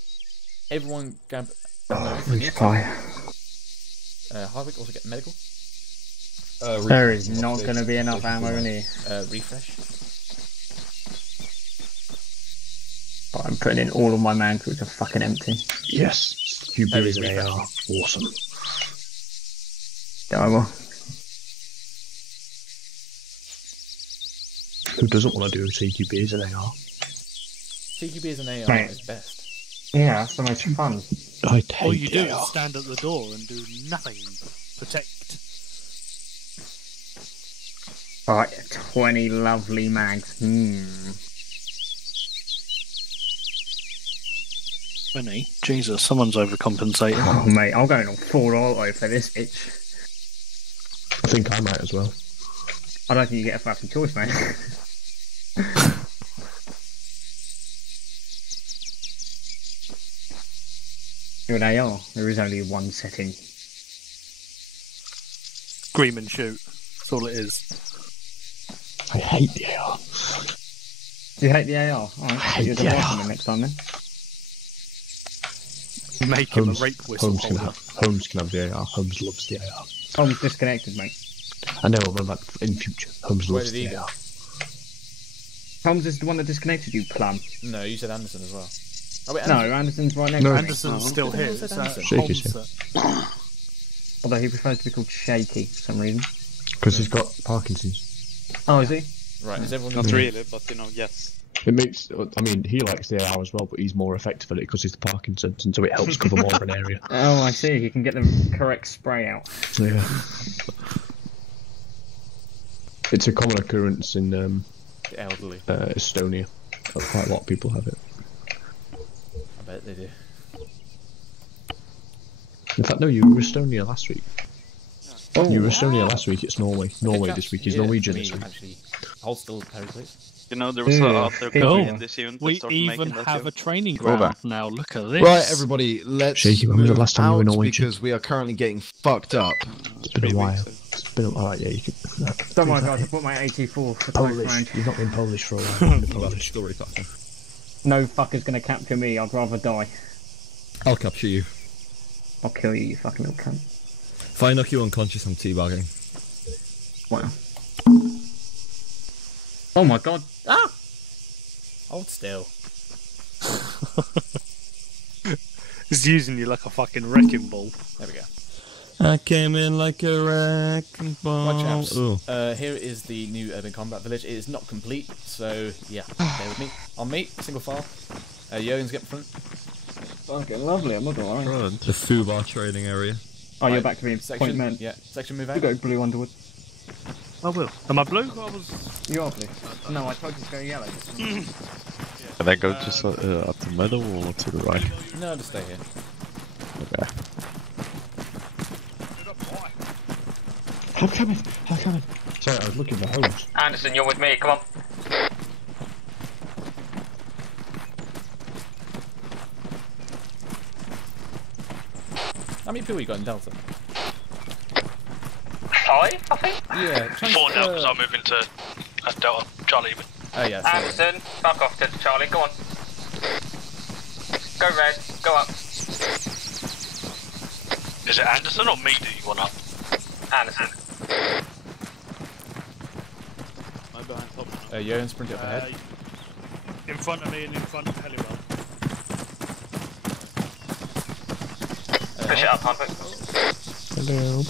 everyone grab fire. Hardwick, also get medical. There is not going to be enough ammo in here. Refresh. But I'm putting in all of my mans, which are fucking empty. Yes, QB is an AR. Awesome. I will. Who doesn't want to do CQB as an AR? CQB as an AR Mate. is best. Yeah, that's the most fun. I All you do AR. is stand at the door and do nothing. Protect. Alright, 20 lovely mags. 20? Jesus, someone's overcompensating. Oh, mate, I'm going on 4 auto for this bitch. I think I might as well. I don't think you get a fucking choice, mate. You're an AR. There is only one setting. Scream and shoot. That's all it is. I hate the AR. Do you hate the AR? Alright, I hate the AR. Next time then. Make him a rape whistle holder. Holmes can have the AR. Holmes loves the AR. Holmes disconnected, mate. I know, but like in future, Holmes loves the AR. Holmes is the one that disconnected you, Plum. No, you said Anderson as well. Oh, wait, no, Anderson's right next to me. Anderson's still here. Shaky's here. Although he prefers to be called Shaky for some reason. Because he's got Parkinson's. Oh, is he? Right, is everyone... Not really, but you know, yes. It makes, I mean, he likes the AR as well, but he's more effective at it because he's the Parkinson's, and so it helps cover more of an area. Oh, I see. He can get the correct spray out. Yeah. It's a common occurrence in the elderly. Estonia. Quite a lot of people have it. I bet they do. In fact, no, you were Estonia last week. Oh, you were Estonia last week, it's Norway. Norway this week, he's Norwegian this week. Actually, hold still, please. You know, there was other country in this unit. We even have a training ground now, look at this. Right, everybody, let's Shaky, when was the move last time you were out Norwegian? because we are currently getting fucked up. It's been a while. It's been a while, yeah, you could... Don't worry guys, I put my 84 for Polish. You've not been Polish for a while. Polish story captain. No fucker's gonna capture me, I'd rather die. I'll capture you. I'll kill you, you fucking little cunt. If I knock you unconscious, I'm teabagging. Wow. Oh my god. Ah! Hold still. He's using you like a fucking wrecking ball. There we go. I came in like a wrecking ball. Right, chaps. Here is the new urban combat village. It is not complete, so yeah, bear with me. On me, single file. Jurgen's get in front. Fucking lovely, I'm not gonna lie. The Fubar training area. Oh, you're back to being point men. Yeah, section move out. You go blue Underwood. I will. Am I blue? You are blue. No, I told you to go yellow. Can I go just up the middle or to the right? No, just stay here. Okay. I'm coming. Sorry, I was looking for Holmes. Anderson, you're with me, come on. How many people you got in Delta? 5, I think? Yeah. 4 now, because I'm moving to Delta. Charlie. Oh yeah. Anderson, fuck off to Charlie, go on. Go red, go up. Is it Anderson or me do you want up? Anderson. I'm behind top. Jurgen, sprint up ahead. In front of me and in front of Heliwell. Push it up, Hunter. Hello.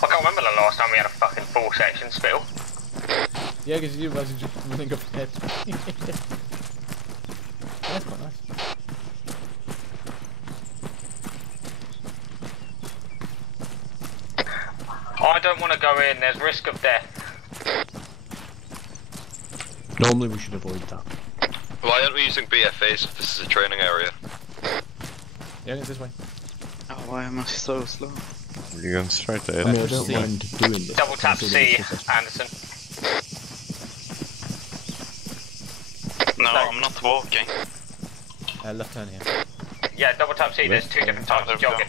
I can't remember the last time we had a fucking full section spill. Yeah, because you guys are just running up ahead. That's quite nice. I don't want to go in, there's risk of death. Normally we should avoid that. Why aren't we using BFAs if this is a training area? Yeah, it's this way. Oh, why am I so slow? You're going straight to it. I mean, I don't mind doing this. Double tap C, Anderson. No, I'm not walking. Left turn here. Yeah, double tap C, there's 2 different types of jogging.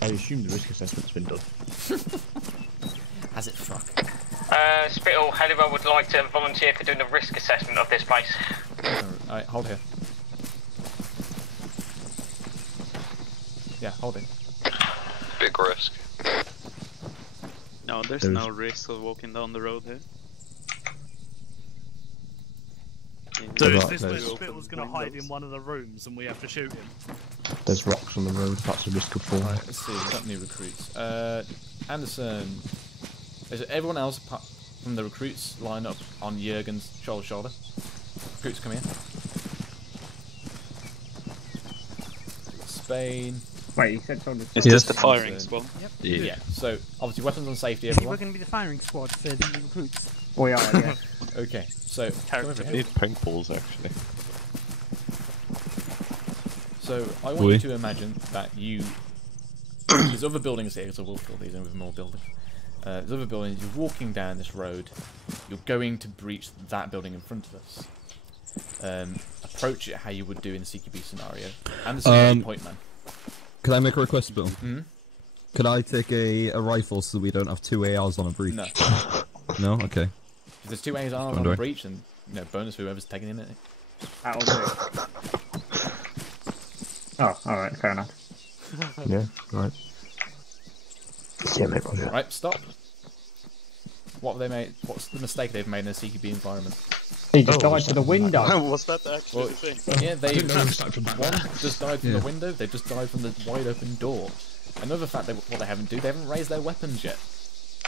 I assume the risk assessment's been done. Has it fuck? Spittle, Heliwell would like to volunteer for doing the risk assessment of this place. Alright, hold here. Yeah, hold it. Big risk. No, there's no risk of walking down the road here. So is this where Spittle's going to hide in one of the rooms and we have to shoot him? There's rocks on the road, that's a risk of falling. Right, let's see, we've got new recruits. Anderson. Is it everyone else apart from the recruits line up on Jurgen's shoulder? Recruits come here. Spain. Wait, you said soldiers. Is this the firing squad? Yep. Yeah. So obviously weapons on safety. We're Everyone. going to be the firing squad for the recruits. We are. Yeah. Okay. So I need pink balls actually. So I want you to imagine that you. There's other buildings here, so we'll fill these in with more buildings. There's other buildings. You're walking down this road. You're going to breach that building in front of us. Approach it how you would do in the CQB scenario. And the same point, man. Can I make a request, Bill? Mm-hmm. Could I take a rifle so we don't have 2 ARs on a breach? No. No? Okay. If there's 2 ARs on a breach, and bonus for whoever's taking in it. That'll do. Oh, alright, fair enough. Yeah, right. Yeah, mate, Roger. Right, stop. What have they made? What's the mistake they've made in a CQB environment? He just died to the window. Was that actually the thing? Yeah, they one just died from the window. They just died from the wide open door. Another fact, what they haven't raised their weapons yet.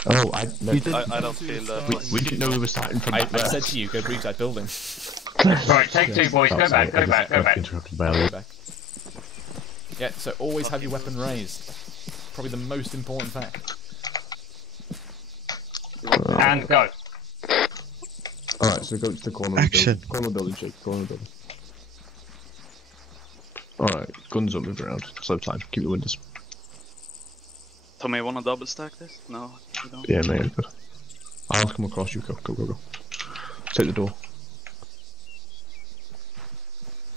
Oh, I don't feel that. We didn't know we were starting from that. I said to you, go breach that building. Right, take 2, boys. Go back. Go back. Yeah, so always have your weapon raised. Probably the most important fact. And go. Alright, so go to the corner of the building. Corner of the building, Jake. Corner of the building. Alright, guns up, move around. Slow time. Keep the windows. Tommy, you wanna double stack this? No, you don't. Yeah, mate, good. I'll come across you. Go. Take the door.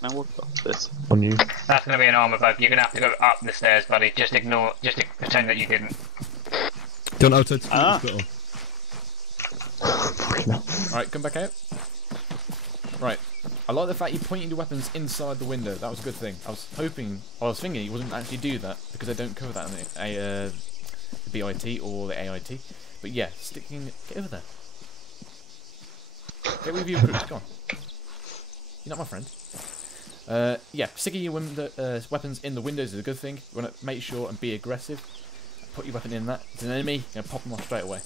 Now what about this? On you. That's going to be an armor bug. You're going to have to go up the stairs, buddy. Just pretend that you didn't. Don't outside. Alright, come back out. Right. I like the fact you pointed your weapons inside the window. That was a good thing. I was thinking you wouldn't actually do that because I don't cover that in the BIT or the AIT. But yeah, get over there. Get with your recruits, go on. You're not my friend. Yeah, sticking your weapons in the windows is a good thing. You want to make sure and be aggressive. Put your weapon in that. It's an enemy, you're going to pop them off straight away.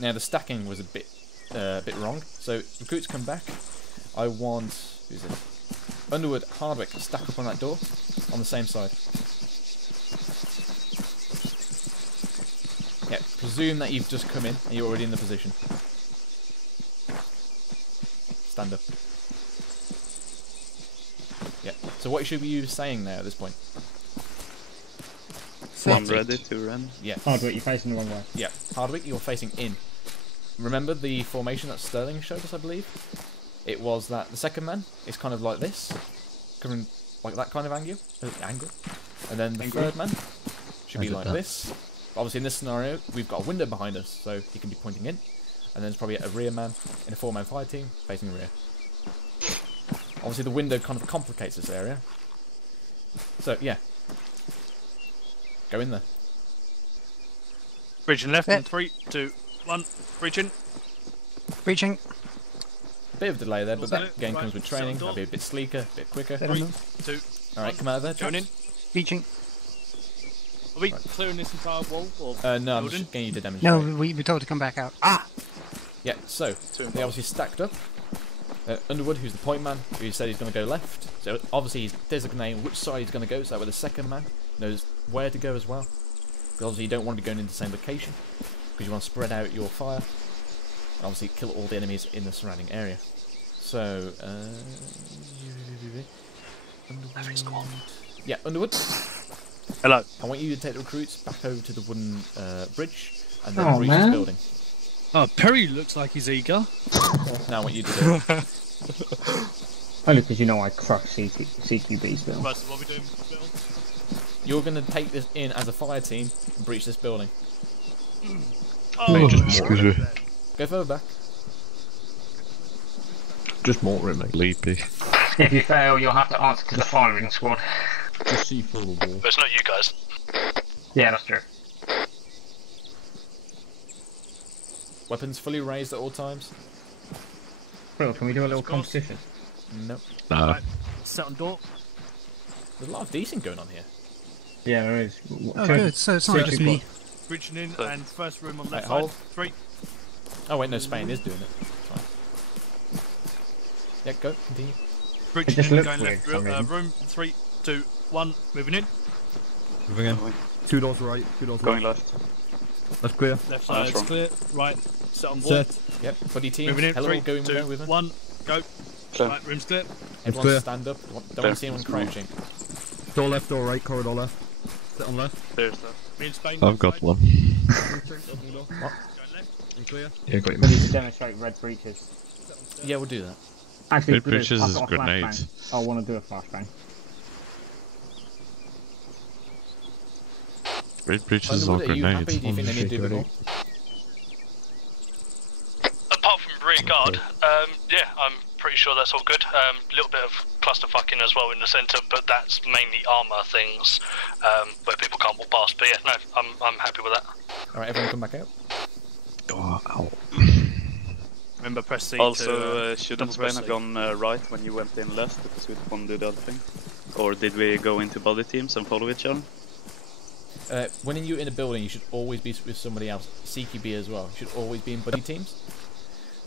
Now the stacking was a bit wrong. So recruits come back. I want, who's it? Underwood, Hardwick, stack up on that door on the same side. Yeah, presume that you've just come in and you're already in the position. Stand up. Yeah. So what should we be saying now at this point? So I'm ready to run. Yeah. Hardwick, you're facing the wrong way. Yeah. Hardwick, you're facing in. Remember the formation that Sterling showed us, I believe? It was that the second man is kind of like this, coming like that kind of angle, and then the third man should be like this. But obviously in this scenario, we've got a window behind us, so he can be pointing in, and then there's probably a rear man in a 4-man fire team facing the rear. Obviously the window kind of complicates this area. So yeah, go in there. Breaching left in 3, 2, 1. Breaching. Breaching. Bit of delay there, but that again comes with training. That'll be a bit sleeker, a bit quicker. 3, 2. Alright, come out of there. Going in. Breaching. Are we clearing this entire wall? Or no, I'm just getting you to demonstrate. No, we were told to come back out. Ah! Yeah, so they obviously stacked up. Underwood, who's the point man, who said he's going to go left. So obviously he's designating which side he's going to go, so that way the second man knows where to go as well. Because obviously you don't want to be going into the same location, because you want to spread out your fire, and obviously kill all the enemies in the surrounding area. So, Underwood. Yeah, Underwood. Hello. I want you to take the recruits back over to the wooden bridge, and then breach the building. Oh, Perry looks like he's eager. Now I want you to do it. Only because you know I crush CQBs, Bill. Right, so what are we doing, Bill? You're going to take this in as a fire team and breach this building. Oh, excuse me. Go further back. Just mortar it, mate. Leapy. If you fail, you'll have to answer to the firing squad. Just see through the wall. But it's not you guys. Yeah, that's true. Weapons fully raised at all times. Bill, can we do a little competition? Nope. No. Right. Set on door. There's a lot of decent going on here. Yeah, there is. Oh, good. So it's not just me. Breaching in and first room on Wait, left hold. side. 3. Oh wait, no, Spain is doing it. Fine. Yeah, go, continue. Breaching in, going left. Room 3, 2, 1, moving in. Moving in. 2 doors right, 2 doors Going left. left. Left clear. Left side is clear. Right, set on board. Set. Yep, buddy team. Moving in. Hello, 3, going 2, with 1, go. Clear. Right, room's clear. Everyone clear. stand up. Don't want to see anyone crouching. Door left, door right, corridor left. Sit on left. There's that. Me and Spain. I've got one. What? Going left. Clear. Yeah, got We need him. to demonstrate red breaches. Yeah, we'll do that. Actually, Red Blue, breaches I've is got a grenades. flashbang. I want to do a flashbang. Red breaches are Underwood, are you happy? grenades. Do you think they need to do it more? Apart from rear guard, yeah, I'm pretty sure that's all good. A little bit of clusterfucking as well in the centre, but that's mainly ArmA things where people can't walk past. But yeah, no, I'm happy with that. Alright, everyone come back out. Oh, ow. Remember, press C Also, to... shouldn't Spain have gone right when you went in left because we didn't want to do the other thing? Or did we go into body teams and follow each other? When you're in a building, you should always be with somebody else. CQB as well. You should always be in buddy teams.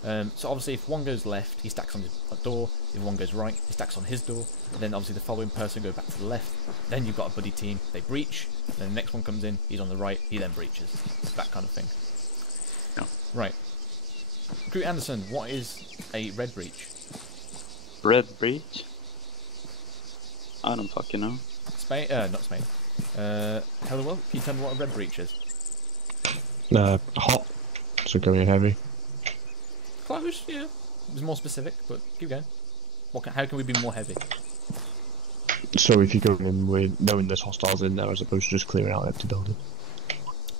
So obviously, if one goes left, he stacks on his door. If one goes right, he stacks on his door. And then obviously the following person goes back to the left. Then you've got a buddy team. They breach. Then the next one comes in. He's on the right. He then breaches. That kind of thing. Yeah. Right. Crew Anderson, what is a red breach? Red breach? I don't fucking know. Spain? Not Spain. Hello, can you tell me what a red breach is? Hot. So going heavy. Close, yeah. It was more specific, but keep going. How can we be more heavy? So if you go in with knowing there's hostiles in there as opposed to just clearing out empty building.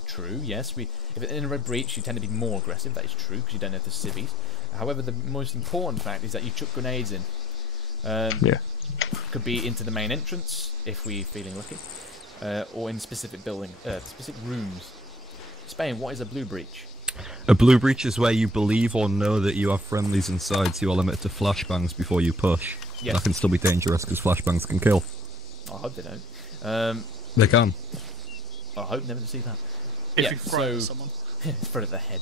True, yes. If it's in a red breach, you tend to be more aggressive. That is true, because you don't have the civvies. However, the most important fact is that you chuck grenades in. Yeah. Could be into the main entrance, if we're feeling lucky, or in specific specific rooms. Spain, what is a blue breach? A blue breach is where you believe or know that you have friendlies inside, so you are limited to flashbangs before you push. Yes. That can still be dangerous because flashbangs can kill. I hope they don't. They can. I hope never to see that. If you throw at someone. Throw at the head.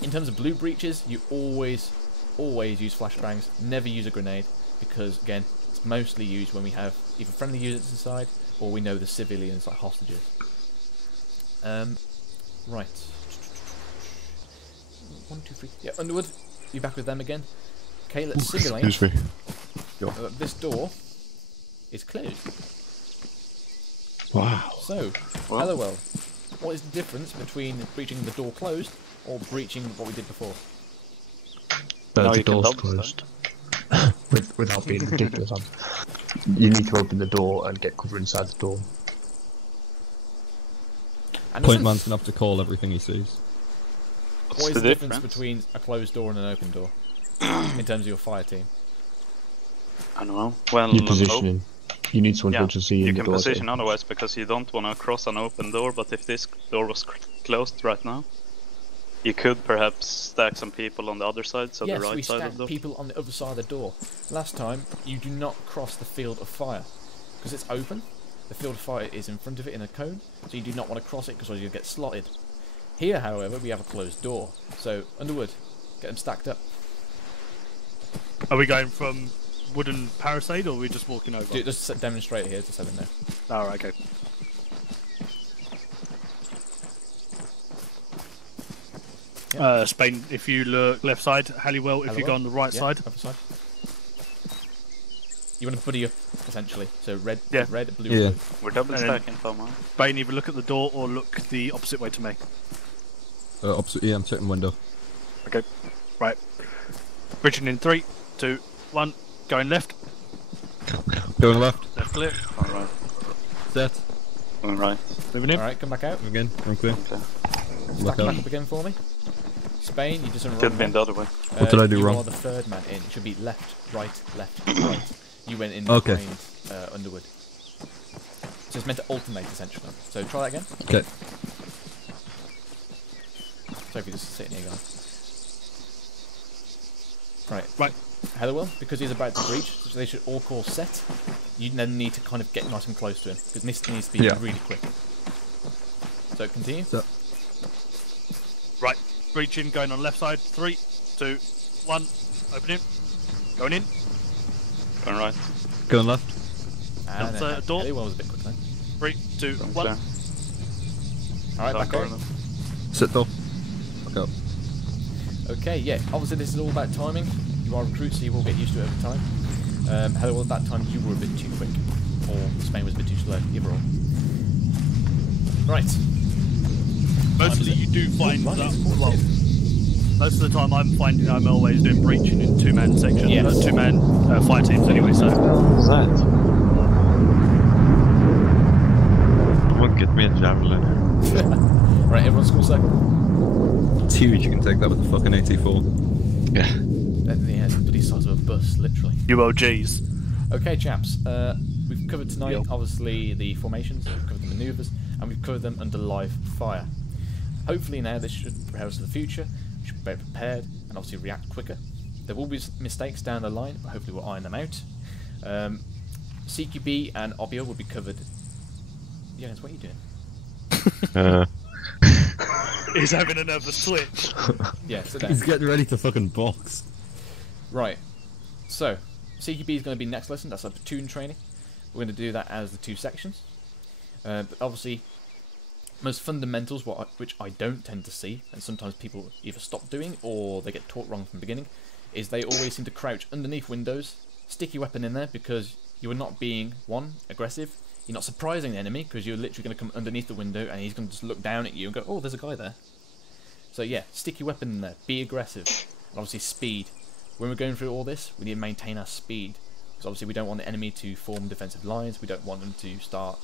In terms of blue breaches, you always use flashbangs. Never use a grenade, because again, it's mostly used when we have either friendly units inside or we know the civilians like hostages. Right. 1, 2, 3. Yeah, Underwood, you back with them again? Okay, let's simulate. Excuse me. This door is closed. Wow. So, hello, well, what is the difference between breaching the door closed or breaching what we did before? The door's closed. Without being ridiculous, you need to open the door and get cover inside the door. Point man's gonna have to call everything he sees. What is the difference between a closed door and an open door in terms of your fire team? I don't know. Well, your positioning. You need someone to see you can position otherwise because you don't want to cross an open door, but if this door was closed right now, you could perhaps stack some people on the other side, so the right side of the door. Yes, we stack people on the other side of the door. Last time, you do not cross the field of fire because it's open. The field of fire is in front of it in a cone, so you do not want to cross it because you'll get slotted. Here, however, we have a closed door. So, Underwood, get them stacked up. Are we going from wooden palisade, or are we just walking over? Just demonstrate here to so they know. Alright, okay. Yep. Spain, if you look left side, Halliwell, if you go on the right side. Other side. You want to buddy up, essentially. So red, blue, blue. We're double stacking, Thomas. Spain, either look at the door or look the opposite way to me. Opposite, yeah, I'm checking window. Okay, right. Bridging in 3, 2, 1. Going left. Going left. Left clear. Alright. Set. Going right. Moving in. Alright, come back out. Again, I'm clear. Okay. Stack back up again for me. Spain, you just went wrong. Could have been the other way. What did I do wrong? You are the third man in. It should be left, right, right. You went in behind Underwood. So it's meant to alternate, essentially. So try that again. Okay. Sorry if you're just sitting here, guys. Right. Halliwell, because he's about to breach, so they should all call set. You then need to kind of get nice and close to him, because this needs to be really quick. So continue. So. Right, breaching, going on left side. 3, 2, 1. Opening. Going in. Going right. Going left. And door. Anyone was a bit quick then. 3, 2, 1. Alright, back on. Sit though. Back up. Okay, yeah, obviously this is all about timing. You are recruits, so you will get used to it over time. Hello, at that time you were a bit too quick, or Spain was a bit too slow, either or. Right. Mostly you do find that, well, most of the time I'm finding I'm always doing breaching in 2-man sections, yes. 2-man fire teams anyway, so. What's that? Someone get me a javelin. Right, everyone score second. It's huge, you can take that with the fucking AT4. Yeah. Yeah, it's the bloody size of a bus, literally. UOGs. Okay, chaps, we've covered tonight, obviously, the formations, we've covered the manoeuvres, and we've covered them under live fire. Hopefully now this should prepare us for the future, we should be better prepared, and obviously react quicker. There will be mistakes down the line, but hopefully we'll iron them out. CQB and Obio will be covered... Jens, what are you doing? He's having a nervous switch. Yeah, sit down. He's getting ready to fucking box. Right, so CQB is going to be next lesson. That's our platoon training. We're going to do that as the 2 sections. But obviously, most fundamentals, which I don't tend to see, and sometimes people either stop doing or they get taught wrong from the beginning, is they always seem to crouch underneath windows, stick your weapon in there because you are not being, 1, aggressive. You're not surprising the enemy because you're literally going to come underneath the window and he's going to just look down at you and go, oh, there's a guy there. So yeah, stick your weapon in there, be aggressive, and obviously speed. When we're going through all this, we need to maintain our speed because obviously we don't want the enemy to form defensive lines, we don't want them to start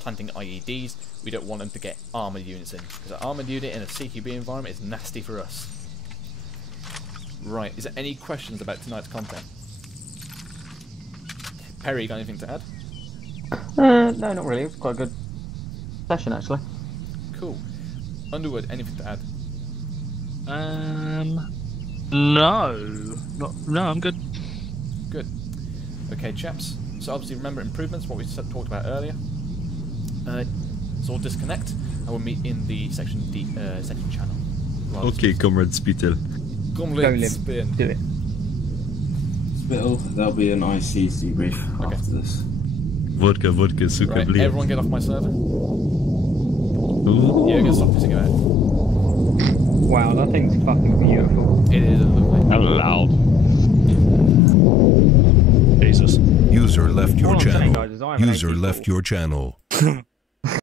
planting IEDs, we don't want them to get armoured units in because an armoured unit in a CQB environment is nasty for us. Right, is there any questions about tonight's content? Perry, you got anything to add? No, not really. It was quite a good session, actually. Cool. Underwood, anything to add? No, I'm good. Good. Okay, chaps. So obviously remember improvements, what we talked about earlier. So we'll disconnect, and we'll meet in the section section channel. Okay, Comrade Spittle. Comrade Spin. Do it. Spittle, there'll be an IC debrief after this. Vodka, suka, right, bleed. everyone get off my server. Ooh. Yeah, we're gonna stop pissing about. Wow, that thing's fucking beautiful. It is lovely. How loud. Jesus. User left your channel. User left your channel.